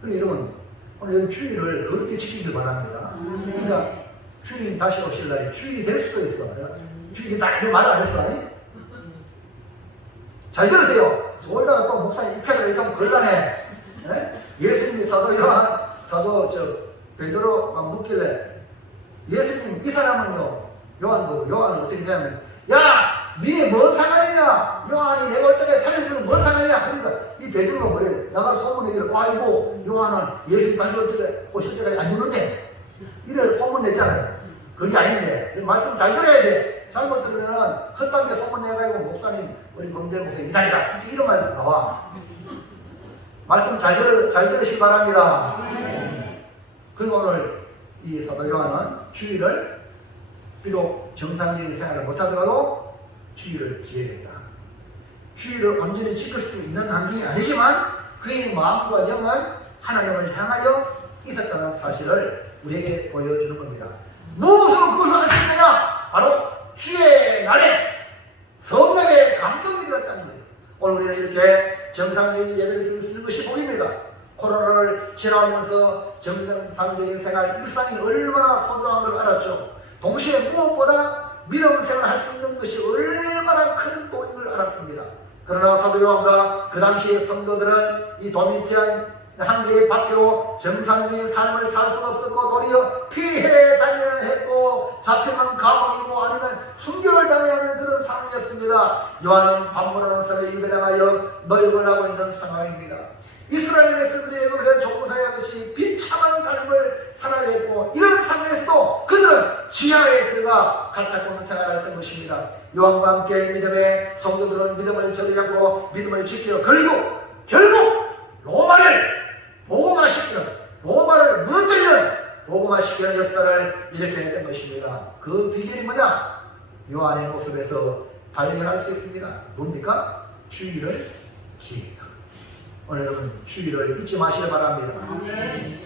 그럼 여러분 오늘 여러분 주일을 그렇게 지키길 바랍니다. 그러니까 주님 다시 오실 날이 주일이 될 수도 있어. 주일이 다 내 말을 안 했어. 잘 들으세요. 올다가 또 목사님 입회를 이렇게 하면 곤란해. 예수님이 사도 요한, 사도 베드로만 묻길래 예수님 이 사람은요 요한은 어떻게 되냐면 야! 니네 뭔 상관이냐? 요한이 내가 어떻게 살려주는 뭔 상관이냐? 그러니까 이 베드로가 뭐래? 나가 소문내기를 아이고 요한은 예수님 다시 오실 때까지 안 죽는데 이래 소문 냈잖아요. 그게 아닌데 말씀 잘 들어야 돼. 잘못 들으면 헛담에 소문 내가지고 목사님 우리 범죄 목사님 이다리다 이런 말 나와. 말씀 잘 들으시기 바랍니다. 그리고 오늘 이 사도 요한은 주일을 비록 정상적인 생활을 못하더라도 주일을 기억했다. 주일을 온전히 지킬 수 있는 환경이 아니지만 그의 마음과 영은 하나님을 향하여 있었다는 사실을 우리에게 보여주는 겁니다. 무엇으로 그것을 알 수 있느냐? 바로 주의 우리는 이렇게 정상적인 예배를 드릴 수 있는 것이 복입니다. 코로나를 지나오면서 정상적인 생활, 일상이 얼마나 소중한 걸 알았죠. 동시에 무엇보다 믿음 생활을 할 수 있는 것이 얼마나 큰 복인 걸 알았습니다. 그러나 사도 요한과 그 당시의 성도들은 이 도미티안 황제의 박해로 정상적인 삶을 살 수가 없었고 도리어 피해 다녀야 했고 잡히면 감옥이고 아니면 순교를 당해야 하는 그런 상황이었습니다. 요한은 반문하는 삶에 일배당하여 노역을 하고 있는 상황입니다. 이스라엘 백성들이 애굽에서 종살이하듯이 비참한 삶을 살아야 했고 이런 상황에서도 그들은 지하에 들어가 갈타꾸는 생활을 했던 것입니다. 요한과 함께 믿음의 성도들은 믿음을 저리지 않고 믿음을 지켜 결국 로마를 복음화시키는, 로마를 무너뜨리는 복음화시키는 역사를 일으켜냈던 것입니다. 그 비결이 뭐냐? 요한의 모습에서 발견할 수 있습니다. 뭡니까? 주일을 기입니다. 오늘 여러분 주일을 잊지 마시기 바랍니다.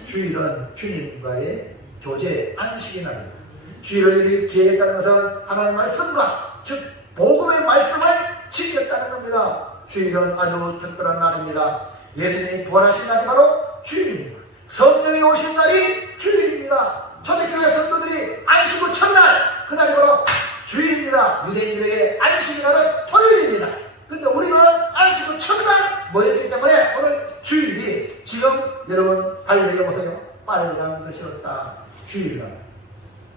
주일은 주님과의 교제 안식의 날입니다. 주일을 기획했다는 것은 하나님의 말씀과 즉 복음의 말씀을 지켰다는 겁니다. 주일은 아주 특별한 날입니다. 예수님이 부활하신 날이 바로 주일입니다. 성령이 오신 날이 주일입니다. 초대교회 성도들이 안식구 첫날 그날이 바로 주일입니다. 유대인들에게 안식의 날은 토요일입니다. 근데 우리는 안식구 첫날 뭐였기 때문에 오늘 주일이 지금 여러분 달력에 보세요. 빨간 글씨로 딱 주일날.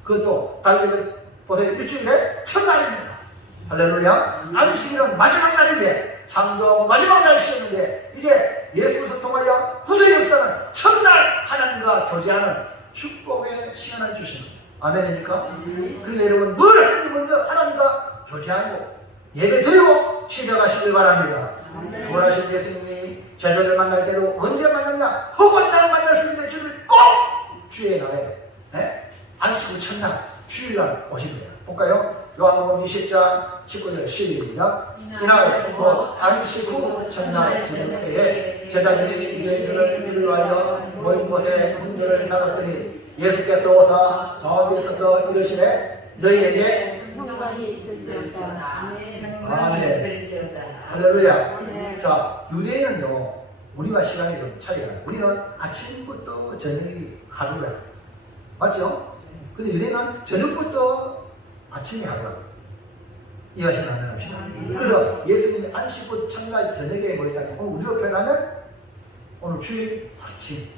그것도 달력에 보세요. 일주일에 첫날입니다. 할렐루야. 안식일은 마지막 날인데 창조하고 마지막 날씨였는데 이제 예수를 통하여 후대 역사는 첫날 하나님과 교제하는 축복의 시간을 주신 거예요. 아멘입니까? 그러니까 여러분 뭘 하든지 먼저 하나님과 교제하고 예배 드리고 시작하시길 바랍니다. 부활하신 예수님이 제자들 만날 때도 언제 만났냐? 허구한 날을 만날 수 있는데 주님이 꼭 주의 날에 안식구 첫날 주일날 오십니다. 볼까요? 요한복음 20장 19절 시작. 이날 곧 안식 후 첫날 저녁 때에 제자들이 유대인들을 위하여 모인 곳에 문들을 닫았더니 예수께서 오사 가운데 서서 이르시되 너희에게 평강이 있으시오다. 아멘. 할렐루야. 자, 유대인은요 우리와 시간이 좀 차이가 나요. 우리는 아침부터 저녁이 하루라. 맞죠? 근데 유대인은 저녁부터 아침이 하루라. 이해하시면 안 됩니다. 그래서 예수님이 안식 후 첫날 저녁에 모이다니 오늘 우리로 표현하면 오늘 주일 아침.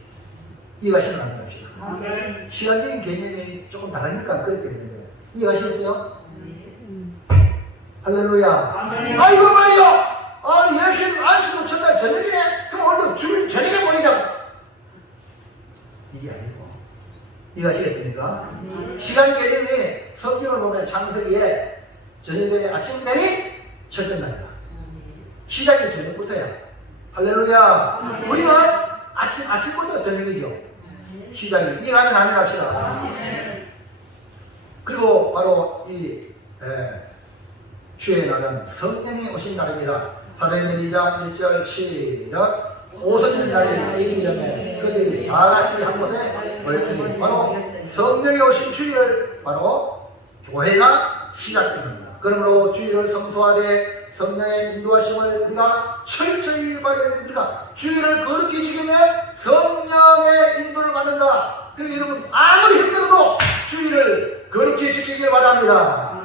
이해하시면 안 됩니다. 시간적인 개념이 조금 다르니까 그렇게 되는 거예요. 이해하시겠어요? 할렐루야. 아이고 말이요. 아니 예수님 안식 후 첫날 저녁이네. 그럼 오늘 주일 저녁에 모이자고. 이게 아니고. 이해하시겠습니까? 시간 개념이 성경을 보면 창세기에 저녁 되니 아침 되니 첫째 날이다. 시작이 저녁부터야. 할렐루야. 우리는 아침부터 저녁이죠. 시작이. 이해가면 아멘 합시다. 그리고 바로 이 주의 날은 성령이 오신 날입니다. 사도행전 2장 1절 시작. 오순절 날이 이기름에 그들이 다같이 한 곳에 모였더니 바로 성령이 오신 주일을 바로 교회가 시작된 겁니다. 그러므로 주일을 성소하되 성령의 인도하심을 우리가 철저히 발휘해야 됩니다. 주일을 거룩히 지키면 성령의 인도를 받는다. 그리고 여러분 아무리 힘들어도 주일을 거룩히 지키길 바랍니다.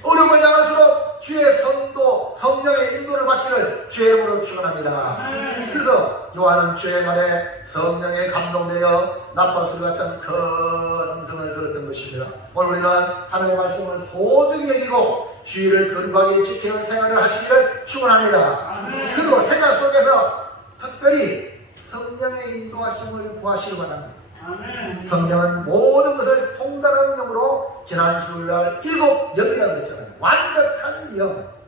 어려움을 당할수록 주의 성도 성령의 인도를 받기를 주의 이름으로 축원합니다. 그래서 요한은 주의 날에 성령에 감동되어 나팔소리 같은 큰 음성을 들었던 것입니다. 오늘 우리는 하나님의 말씀을 소중히 여기고 주의를 거룩하게 지키는 생활을 하시기를 축원합니다. 그리고 생활 속에서 특별히 성령의 인도하심을 구하시기 바랍니다. 성령은 모든 것을 통달하는 영으로 지난 주일날 7영이라고 그랬잖아요. 완벽한 영.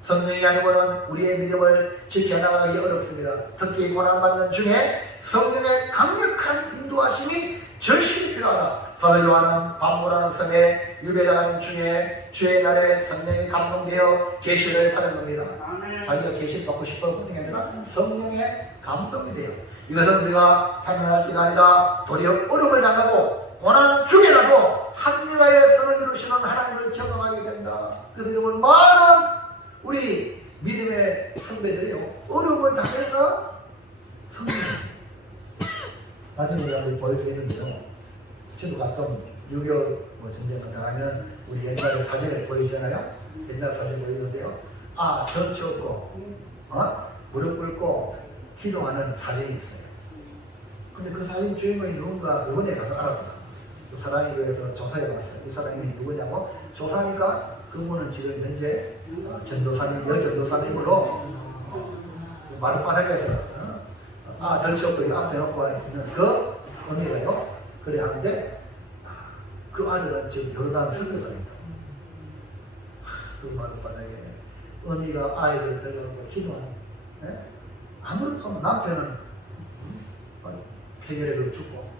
성령이 아니고는 우리의 믿음을 지켜나가기 어렵습니다. 특히 고난받는 중에 성령의 강력한 인도하심이 절실히 필요하다. 사도 요한은 반모라는 섬에 유배당하는 중에 주의 날에 성령이 감동되어 계시를 받은 겁니다. 자기가 계시를 받고 싶어 하는 게 아니라 성령의 감동이 돼요. 이것은 우리가 편안할 때가 아니라 도리어 어려움을 당하고 고난 중에라도 합리화의 선을 이루시는 하나님을 경험하게 된다. 그래서 여러분 많은 우리 믿음의 선배들이요 어려움을 당해서 성공. 나중에 우리 보여주겠는데요. 저도 갔던 6.25 전쟁 당하면 우리 옛날에 사진을 보여주잖아요. 옛날 사진 보여주는데요. 전치 없고 무릎 꿇고 기도하는 사진이 있어요. 근데 그 사진 주인공이 누군가 이번에 가서 알았어. 그 사람이 그래서 조사해 봤어요. 이 사람이 누구냐고 조사하니까 그분은 지금 현재 전도사님, 여전도사님으로 마룻바닥에서 전치 없고 앞에 놓고 있는 그 어미가요. 그래 하는데 그 아들은 지금 요르단 선교사에 있다. 그 마룻바닥에 어미가 아이들 데려오고 기도하는. 아무렇도 없는 남편은 폐결핵으로 죽고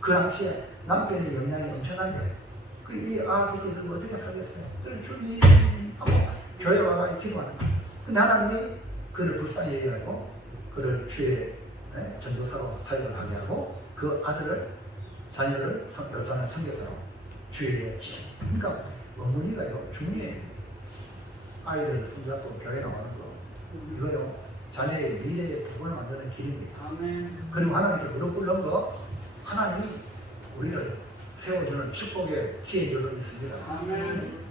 그 당시에 남편의 영향이 엄청난데 이 아들을 어떻게 살겠어요? 그래 주님 하고 교회 와가 기도하는 거예요. 근데 하나님이 그를 불쌍히 여기고 그를 주의 전도사로 사역을 하게 하고 그 아들을 자녀를 여자는 성교사로 주의에 기억. 그러니까 어머니가요 중요해요. 아이를 손잡고 교회 나가는 거 이거요 자녀의 미래의 복을 만드는 길입니다. 아멘. 그리고 하나님께 무릎 꿇는 거 하나님이 우리를 세워주는 축복의 기회인 줄로 믿습니다. 아멘.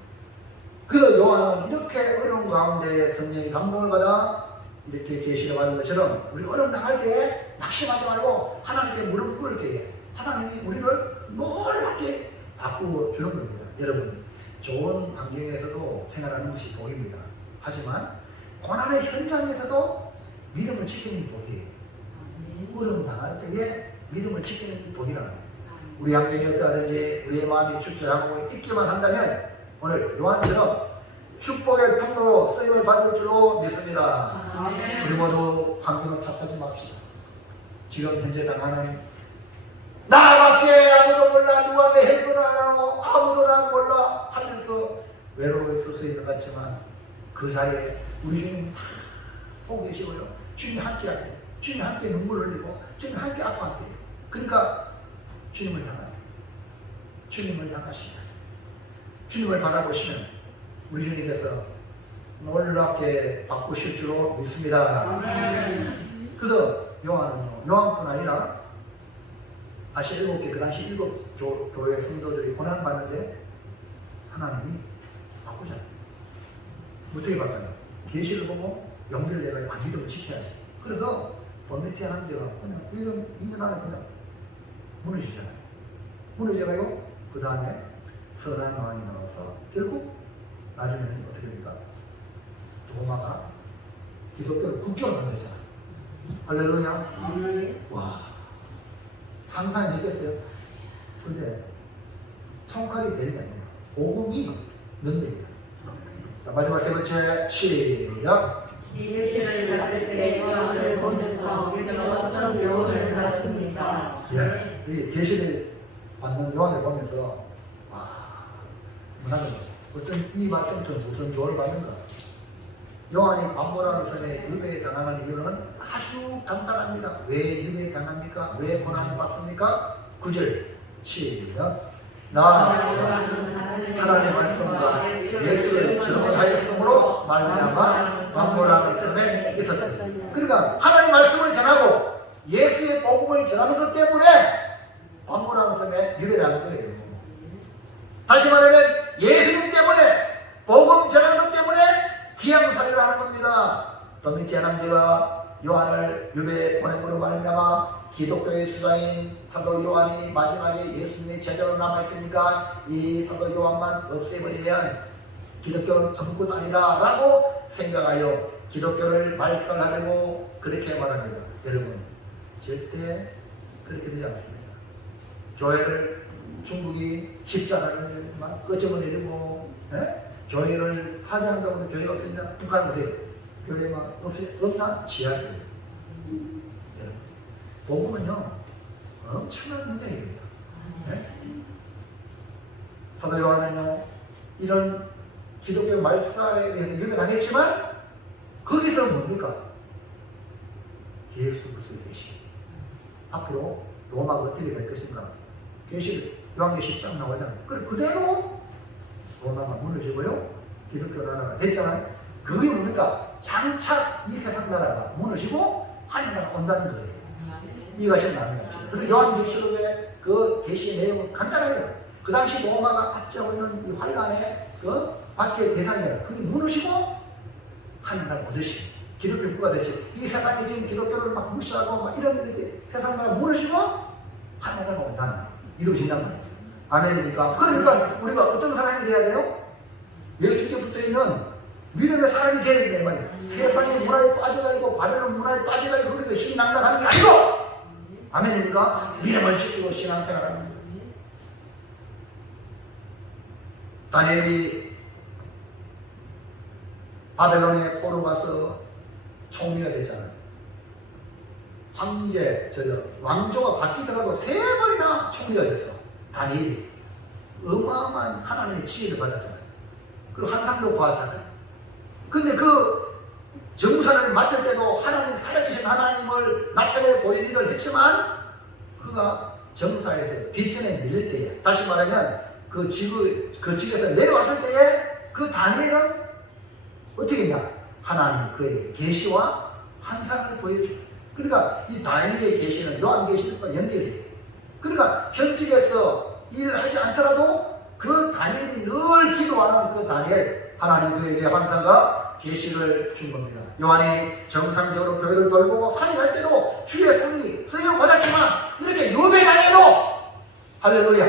그래서 요한은 이렇게 어려운 가운데 성령의 감동을 받아 이렇게 계시를 받은 것처럼 우리 어려움 당할 때에 낙심하지 말고 하나님께 무릎 꿇을 때에 하나님이 우리를 놀랍게 바꾸어 주는 겁니다. 여러분 좋은 환경에서도 생활하는 것이 복입니다. 하지만 고난의 현장에서도 믿음을 지키는 게 복이에요. 어려움 당할 때에 믿음을 지키는 게 복이라는 거예요. 우리 환경이 어떠하든지 우리의 마음이 주저하고 있기만 한다면 오늘 요한처럼 축복의 통로로 쓰임을 받을 줄로 믿습니다. 아멘. 우리 모두 환경을 탓하지 맙시다. 지금 현재 당하는 나밖에 아무도 몰라 누가 내 헬프를 하고 아무도 나 몰라 하면서 외로워 있을 수 있는 것 같지만 그 자리에 우리 주님 보고 계시고요. 주님 함께 하세요. 주님 함께 눈물 흘리고 주님 함께 아파하세요. 그러니까 주님을 향하세요. 주님을 향하십니다. 주님을 바라보시면 우리 주님께서 놀랍게 바꾸실 줄로 믿습니다. 아멘. 그래서 요한은요, 요한뿐 아니라 아시아 7개, 그 당시 7 교회 성도들이 고난받는데 하나님이 바꾸잖아요. 어떻게 바꿔요? 계시를 보고 용기를 내가 믿음을 지켜야지. 그래서 버미티안 황제가 그냥 1년 안에 그냥 무너지잖아요. 무너져가요. 그 다음에 선한 왕이 나와서 결국 나중에는 어떻게 됩니까? 로마가 기독교를 국교로 만들잖아. 할렐루야. 아멘. 와, 상상이 되겠어요? 근데 청각이 내리지 않아요. 복음이 능력이에요. 자, 마지막 세 번째 시작. 계시를 받을 때 요한을 보면서 우리는 어떤 교훈을 받았습니까? 예, 이 계시를 받는 요한을 보면서 나는 어떤 이 말씀부터 무슨 교훈을 받는가? 요한이 반모라는 섬에 유배에 당하는 이유는 아주 간단합니다. 왜 유배에 당합니까? 왜 고난을 받습니까? 9절 시작. 나 하나님의 말씀과 예수를 증언하였으므로 말미암아 반모라는 섬에 있었다. 그러니까 하나님의 말씀을 전하고 예수의 복음을 전하는 것 때문에 반모라는 섬에 유배당한 거예요. 다시 말하면 예수님 때문에 복음 전하는 것 때문에 귀양살이를 하는 겁니다. 도미티안 황제가 요한을 유배에 보냄으로 말미암아 기독교의 수장인 사도 요한이 마지막에 예수님의 제자로 남아있으니까 이 사도 요한만 없애버리면 기독교는 아무것도 아니다 라고 생각하여 기독교를 말살하려고 그렇게 말합니다. 여러분 절대 그렇게 되지 않습니다. 교회를 중국이 십자가를 막 끄집어내리고 교회를 파괴한다고 해도 교회가 없으냐? 북한은 어때요? 교회가 없나? 지하교회. 여러분 복음은요 엄청난 능력입니다. 사도 요한은요 이런 기독교 말살에 의해서 유배당했지만 거기서 뭡니까? 예수 그리스도의 계시. 앞으로 로마가 어떻게 될 것인가? 계시 요한계시 10장 나오잖아요. 그대로 로마가 무너지고요 기독교 나라가 됐잖아요. 그게 뭡니까? 장차 이 세상 나라가 무너지고 하늘나라가 온다는 거예요. 이해가시면 나는 거죠. 그래서 요한계시록의 그 계시의 내용은 간단해요. 그 당시 로마가 앞지하고 있는 이 환란의 그 박해의 대상이에요. 그게 무너지고 하늘나라 얻으시고 기독교가 되시고 이 세상이 지금 기독교를 막 무시하고 막 이런 일들이 세상 나라 무너지고 하늘나라가 온다는 거예요. 이루어진단 말이죠. 아멘입니까? 그러니까 우리가 어떤 사람이 돼야 돼요? 예수께 붙어있는 믿음의 사람이 돼야 된다 이 말이에요. 세상의 문화에 빠져가 있고 바벨론 문화에 빠져가 있고 그래도 힘이 낭낭하는 게 아니고 아멘입니까? 믿음을 지키고 신앙생활하는 거예요. 다니엘이 바벨론에 포로 가서 총리가 됐잖아요. 왕조가 바뀌더라도 3번이나 총리가 됐어. 다니엘이 어마어마한 하나님의 지혜를 받았잖아요. 그리고 환상도 보았잖아요. 근데 그 정사를 맡을 때도 하나님, 살아계신 하나님을 나타내 보이는 일을 했지만 그가 정사에서 뒷전에 밀릴 때에, 다시 말하면 그 직에서 내려왔을 때에 그 다니엘은 어떻게 했냐? 하나님이 그에게 계시와 환상을 보여줬어요. 그러니까 이 다니엘의 계시는 요한계시록과 연결돼요. 그러니까 현직에서 일하지 않더라도 그 다니엘이 늘 기도하는 그 다니엘, 하나님 그에게 환상과 계시를 준 겁니다. 요한이 정상적으로 교회를 돌보고 사역할 때도 주의 손이 쓰임 받았지만 이렇게 유배당해도 할렐루야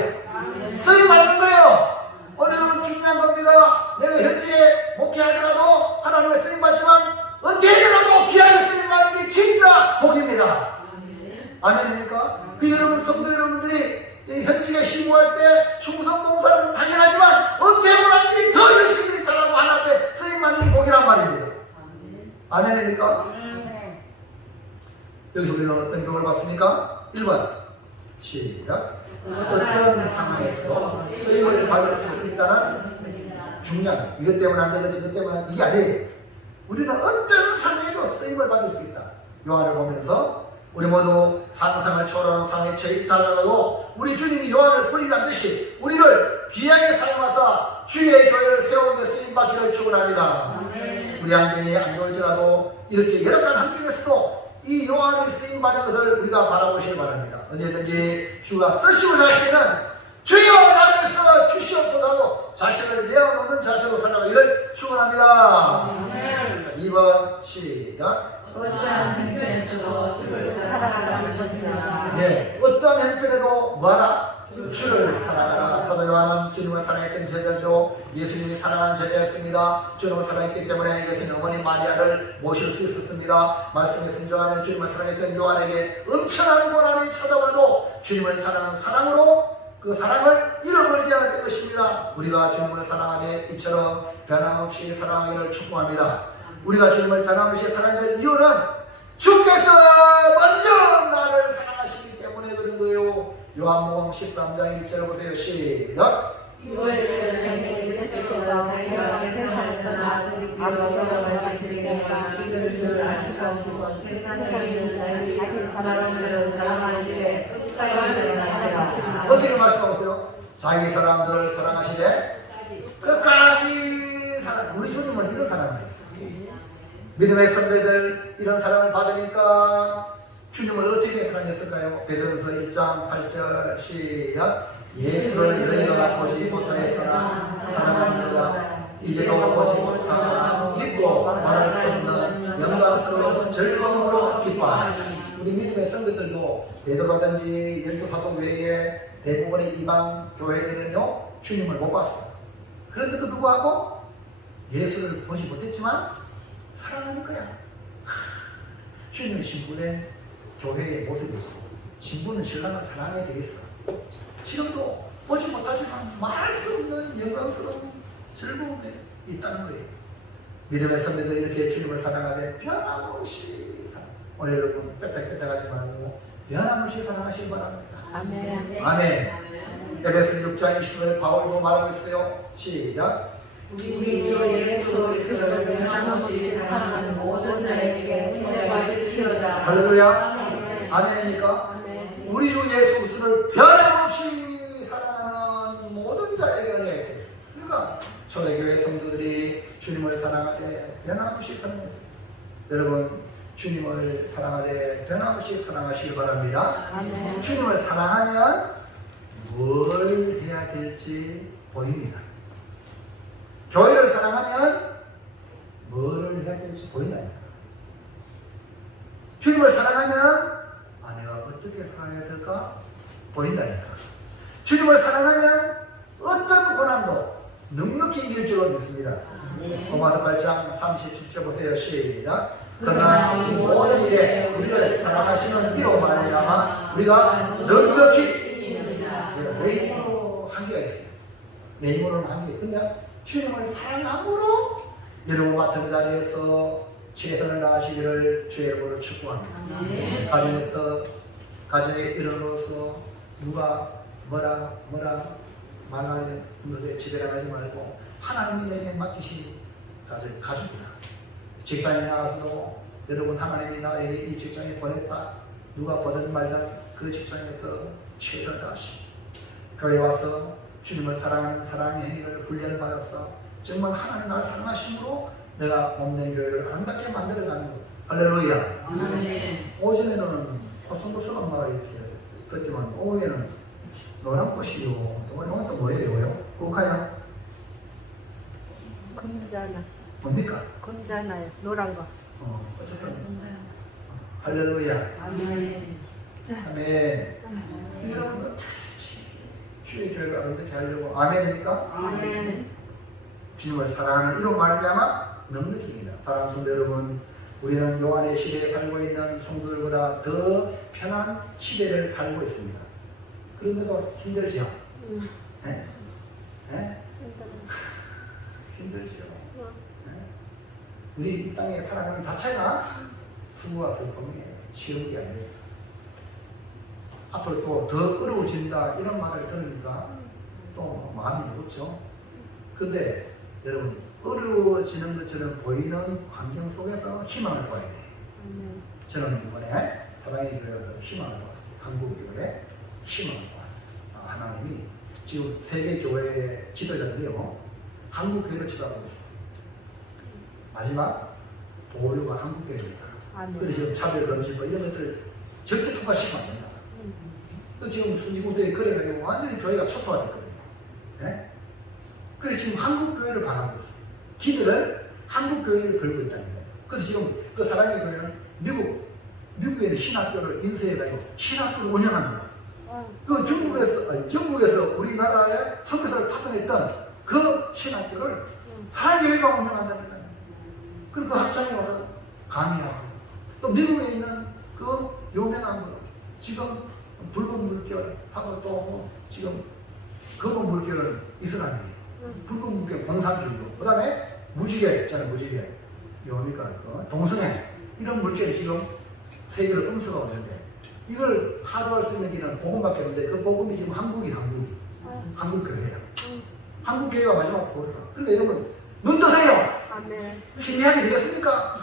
쓰임 받는 거예요. 오늘은 중요한 겁니다. 내가 현재 목회하더라도 하나님의 쓰임 받지만 어떻게 되더라도 귀하게 쓰임 받는 게 진짜 복입니다. 아멘입니까? 그 여러분 성도 여러분들이 현직에 심부할 때 충성 봉사는 당연하지만 어떻게 보라니 더 열심히 잘하고 하나님 앞에 쓰임 받는 게 복이란 말입니다. 아멘입니까? 여기서 우리는 어떤 교훈을 봤습니까? 1번 시작. 어떤 상황에서 쓰임을 받을 수 있다는 중요한, 이것 때문에 안 되겠지, 이것 때문에 이게 아니에요. 우리는 어떤 상황에도 쓰임을 받을 수 있다. 요한을 보면서 우리 모두 상상을 초월하는 상황에 처해 있다더라도 우리 주님이 요한을 버리지 않듯이 우리를 귀하게 사용하사 주의 교회를 세우는 데 쓰임받기를 축원합니다. 우리 환경이 안 좋을지라도 이렇게 열악한 환경에서도 이 요한을 쓰임받은 것을 우리가 바라보시기 바랍니다. 언제든지 주가 쓰시고자 할 때는 주여 나를 써 주시옵소서 하고 자신을 내어놓는 자세로 살아가기를 축원합니다. 자, 2번 시작. 어떠한 형편에서도 주를 사랑하라는 것입니다. 네, 어떠한 형편에도 뭐하라? 주를 사랑하라. 사도 요한은 주님을 사랑했던 제자죠. 예수님이 사랑한 제자였습니다. 주님을 사랑했기 때문에 예수님 어머니 마리아를 모실 수 있었습니다. 말씀에 순종하면 주님을 사랑했던 요한에게 엄청난 고난이 찾아와도 주님을 사랑한 사랑으로 그 사랑을 잃어버리지 않았던 것입니다. 우리가 주님을 사랑하되 이처럼 변함없이 사랑하기를 축복합니다. 우리가 주님을 변함없이 사랑하는 이유는 주께서 먼저 나를 사랑하시기 때문에 그런 거예요. 요한복음 13장 1절을 보세요. 시작. 6월 전에 예수께서 자기가 세상을 떠나 아버지와 말씀하실 때가 이를 줄 아시고 세상에 있는 자기 사람들을 사랑하시되 끝까지 사랑하시라. 어떻게 말씀하세요? 자기 사람들을 사랑하시되 끝까지 사랑. 우리 주님은 이런 사랑을 믿음의 선배들 이런 사랑을 받으니까 주님을 어떻게 사랑했을까요? 베드로전서 1장 8절 시작. 예수를 너희가 보지 못하였으나 사랑하는 너가 이제도 보지 못하나 믿고 말할 수 없는 영광스러운 즐거움으로 기뻐하니. 우리 믿음의 선배들도 베드로라든지 12사도 외에 대부분의 이방 교회들은요 주님을 못 봤어요. 그런데도 불구하고 예수를 보지 못했지만 사랑하는 거야. 주님 신부된 교회의 모습이죠. 신부는 신랑을 사랑해야 되겠어. 지금도 보지 못하지만 말할 수 없는 영광스러운 즐거움에 있다는 거예요. 믿음의 선배들이 이렇게 주님을 사랑하되 변함없이 사랑. 오늘 여러분 뺏딱뺏딱하지 말고 변함없이 사랑하시기 바랍니다. 아멘. 아멘. 에베소 6장 20절에 바울도 말하고 있어요. 시작. 우리 주 예수 그리스도를 변함없이 사랑하는 모든 자에게 은혜가 있으시로다. 할렐루야. 아멘입니까? 우리 주 예수 그리스도를 변함없이 사랑하는 모든 자에게 은혜가 있어요. 그러니까 초대교회 성도들이 주님을 사랑하되 변함없이 사랑했어요. 여러분 주님을 사랑하되 변함없이 사랑하시기 바랍니다. 아멘. 주님을 사랑하면 뭘 해야 될지 보입니다. 교회를 사랑하면 뭘 해야 될지 보인답니다. 주님을 사랑하면 내가 어떻게 살아야 될까 보인다니까. 주님을 사랑하면 어떤 고난도 넉넉히 이길 줄로 믿습니다. 로마서 8장 37절 보세요. 시작. 그러나 이 모든 일에 우리를 사랑하시는 이로 말미암아 우리가 넉넉히 내 힘으로 한계가 있어요. 내 힘으로는 한계. 근데 주님을 사랑함으로 여러분 같은 자리에서 최선을 다하시기를 주의 이름으로 축복합니다. 가정에 일어나서 누가 뭐라 말하는데 집에 나가지 말고 하나님이 내게 맡기신 가족이다. 직장에 나가서도 여러분 하나님이 나에게 이 직장에 보냈다. 누가 보든 말든 그 직장에서 최선을 다하시고 교회 와서 주님을 사랑하는 사랑의 행위를 훈련을 받았어. 정말 하나님 나를 사랑하심으로 내가 없는 교회를 아름답게 만들어가는 것. 할렐루야. 오전에는 코스모스 엄마가 이렇게 그랬지만 오후에는 노란꽃이요. 이건 또 뭐예요? 국화요? 금자나. 뭡니까? 금자나요. 노란 거. 어쨌든 할렐루야. 아멘. 아멘. 이런 것 주의 교회를 아름답게 하려고 아멘입니까? 아멘. 주님을 사랑하는 이런 말미암아 넉넉히 이긴다. 사랑하는 성도 여러분, 우리는 요한의 시대에 살고 있는 성도들보다 더 편한 시대를 살고 있습니다. 그런데도 힘들지요? 네? 네? 힘들지요? 네? 우리 이 땅에 살아가는 자체가 수고와 슬픔이 쉬운 게 아니에요. 앞으로 또 더 어려워진다 이런 말을 들으니까 또 마음이 무겁죠. 근데 여러분 어려워지는 것처럼 보이는 환경 속에서 희망을 봐야 돼요. 저는 이번에 사랑의 교회에서 희망을 보았어요. 한국교회 희망을 보았어요. 하나님이 지금 세계교회 지도자들이요 한국교회를 쳐다보고 있어요. 마지막 보루가 한국교회입니다. 그래서 지금 차별 금지 이런 것들을 절대 통과시키면 안 된다. 또 지금 순직국들이 그래가지고 완전히 교회가 초토화됐거든요. 예? 그래서 지금 한국교회를 바라보고 있어요. 기대를 한국교회를 걸고 있다는 거예요. 그래서 지금 그 사랑의 교회는 미국에 있는 신학교를 인수해가지고 신학교를 운영합니다. 그 중국에서 우리나라에 선교사를 파송했던 그 신학교를 사랑의 교회가 운영한다니까요. 그리고 그 합창에 와서 강의하고 또 미국에 있는 그 유명한 거 지금 붉은 물결하고 또 지금 검은 물결은 이스라엘이에요. 붉은 물결 공산주의고 그 다음에 무지개 있잖아요. 무지개 뭡니까 동성애 이런 물결이 지금 세계를 음수가 오는데 이걸 타도할 수 있는 길은 복음밖에 없는데 그 복음이 지금 한국이 한국교회예요. 한국교회가 마지막 보루다. 그러니까 여러분 눈 뜨세요. 신뢰하게 되겠습니까?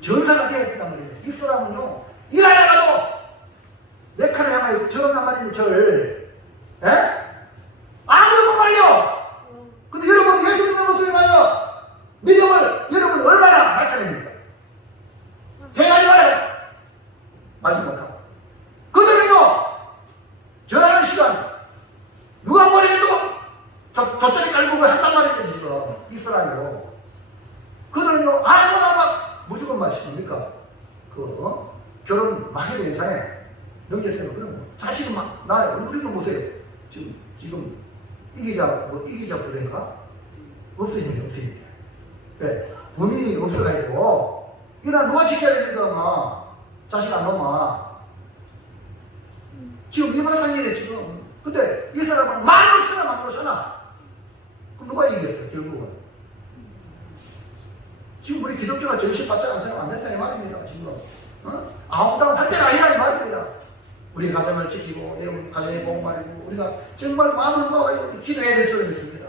전사가 되어야 된단 말이에요. 이 사람은요 일하다가도 내 칼을 향하여 저런 한마디는 저를 아무도 못 말려. 근데 여러분 예수 믿는 모습이 봐요. 믿음을 여러분 얼마나 나타냅니까? 대가리 말아요. 말도 못하고 그들은요 전하는 시간 누가 머리를 두고 돗자리 깔고 한단 말이에요. 지금 이스라엘로 그들은요 아무나 막 무조건 마십니까? 결혼 막 해도 괜찮아요. 명절되면 그러면 자식은 막 나요. 우리는 보세요. 지금 이기자 부대인가? 없어진 일이 없어진 일. 네. 본인이 없어가지고 이날 누가 지켜야 됩니까? 막 자식 안 오면 지금 이번 상일에 지금 근데 이 사람은 말로 쳐나 그럼 누가 이기겠어요? 결국은 지금 우리 기독교가 정신 바짝 안 된다 이 말입니다. 지금 아웅다운 할 때가 아니라 이 말입니다. 우리 가정을 지키고 여러분 가정의 복음하리고 우리가 정말 마음을 모아가지고 기도해야 될 줄을 믿습니다.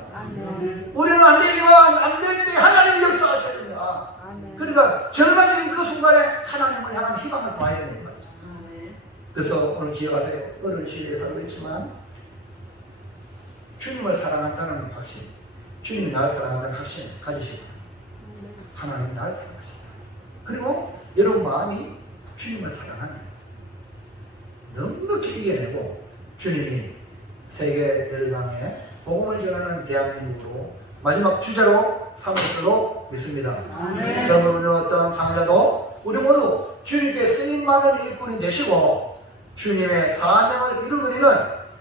우리는 안 되지만 안 될 때 하나님 역사하셔야 됩니다. 그러니까 절망적인 그 순간에 하나님을 향한 희망을 봐야 되는 거죠. 그래서 오늘 기억하세요. 어려운 시대에 살고 있지만 주님을 사랑한다는 확신, 주님이 나를 사랑한다는 확신 가지시고 하나님이 나를 사랑하신다. 그리고 여러분 마음이 주님을 사랑하면 넉넉히 이겨내고 주님이 세계 열방에 복음을 전하는 대한민국으로 마지막 주자로 삼을수록 믿습니다. 그러므로 우리는 어떤 상이라도 우리 모두 주님께 쓰임받은 일꾼이 되시고 주님의 사명을 이루어드리는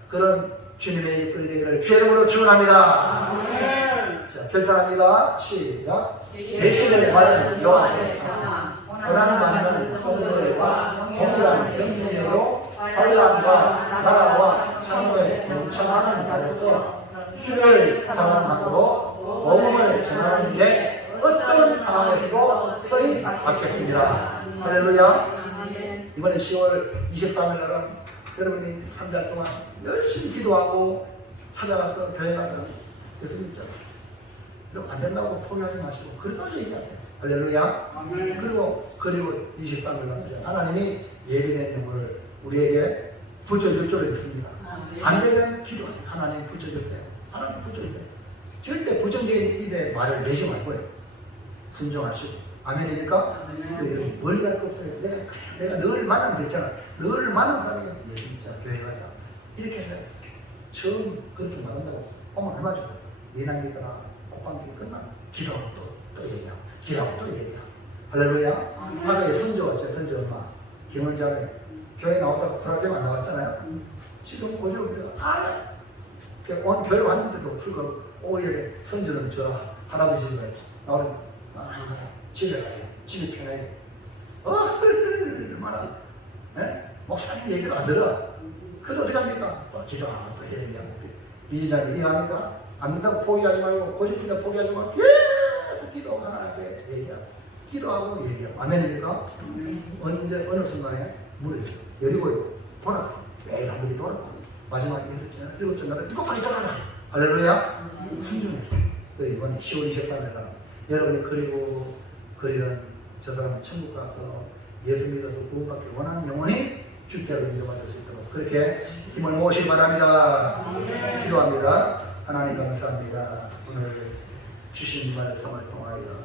그런 주님의 일꾼이 되기를 주의 이름으로 축원합니다. 자, 결단합니다. 시작. 계시를 받은 요한에서 고난받는 성도들과 동일한 경륜으로 환난과 나라와 창조에 동참하는 자로서 주를 사랑함으로 복음을 전하는 일에 어떤 상황에서도 쓰임 받겠습니다. 할렐루야. 이번에 10월 23일 날은 여러분이 한 달 동안 열심히 기도하고 찾아가서 교회 가서 예수 믿잖아요. 그럼 안 된다고 포기하지 마시고 그러다가 얘기하세요. 할렐루야. 그리고 23일 날 하나님이 예비된 영혼을 우리에게 붙여줄 줄 믿습니다. 안 되면 기도하세요. 하나님 붙여주세요. 하나님 붙여주세요. 절대 부정적인 입에 말을 내지 말고요. 순종하시고. 아멘입니까? 여러분 머리 갈 거 없어요. 내가 늘 만나는 거 있잖아. 늘 만나는 사람이 예수 믿자. 교회 가자. 이렇게 해서 처음 그렇게 말한다고 오면 얼마 좋아요. 니나 믿어라. 오빵기 끝나. 기도하고 또 얘기하고 기도하고 또 얘기하고. 할렐루야. 바다에 선조 엄마 김원장에 교회 나오다가 프라제만 나왔잖아요. 지금 보죠. 온 교회 왔는데도 그거 오후에 선조는 저 할아버지가 나오는 집에 가요. 집이 편해요. 얼마나 목사님 얘기도 안 들어. 그래도 어떻게 합니까? 기도하고 또 얘기하고 비전장이 일합니까? 안 된다고 포기하지 말고 고집분다 포기하지 말고 계속 기도하고 하나님께 얘기하고 기도하고 얘기하고. 아멘입니까? 언제 어느 순간에 문을 열리고요. 돌았어. 매일 한 번이 돌았고 마지막 6째, 7째 날에 7번이 돌아라. 할렐루야. 순종했어. 이번에 10월 23일 날 여러분이 그리던 저 사람은 천국 가서 예수 믿어서 구원받기 원하는 영혼이 주께로 인도받을 수 있도록 그렇게 힘을 모으시기 바랍니다. 기도합니다. 하나님 감사합니다. 오늘 주신 말씀을 통하여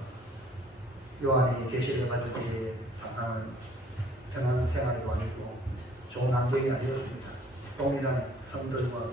요한이 계시를 받을 때에 상당한 편안한 생활이 아니고 좋은 환경이 아니었습니다. 동일한 성들과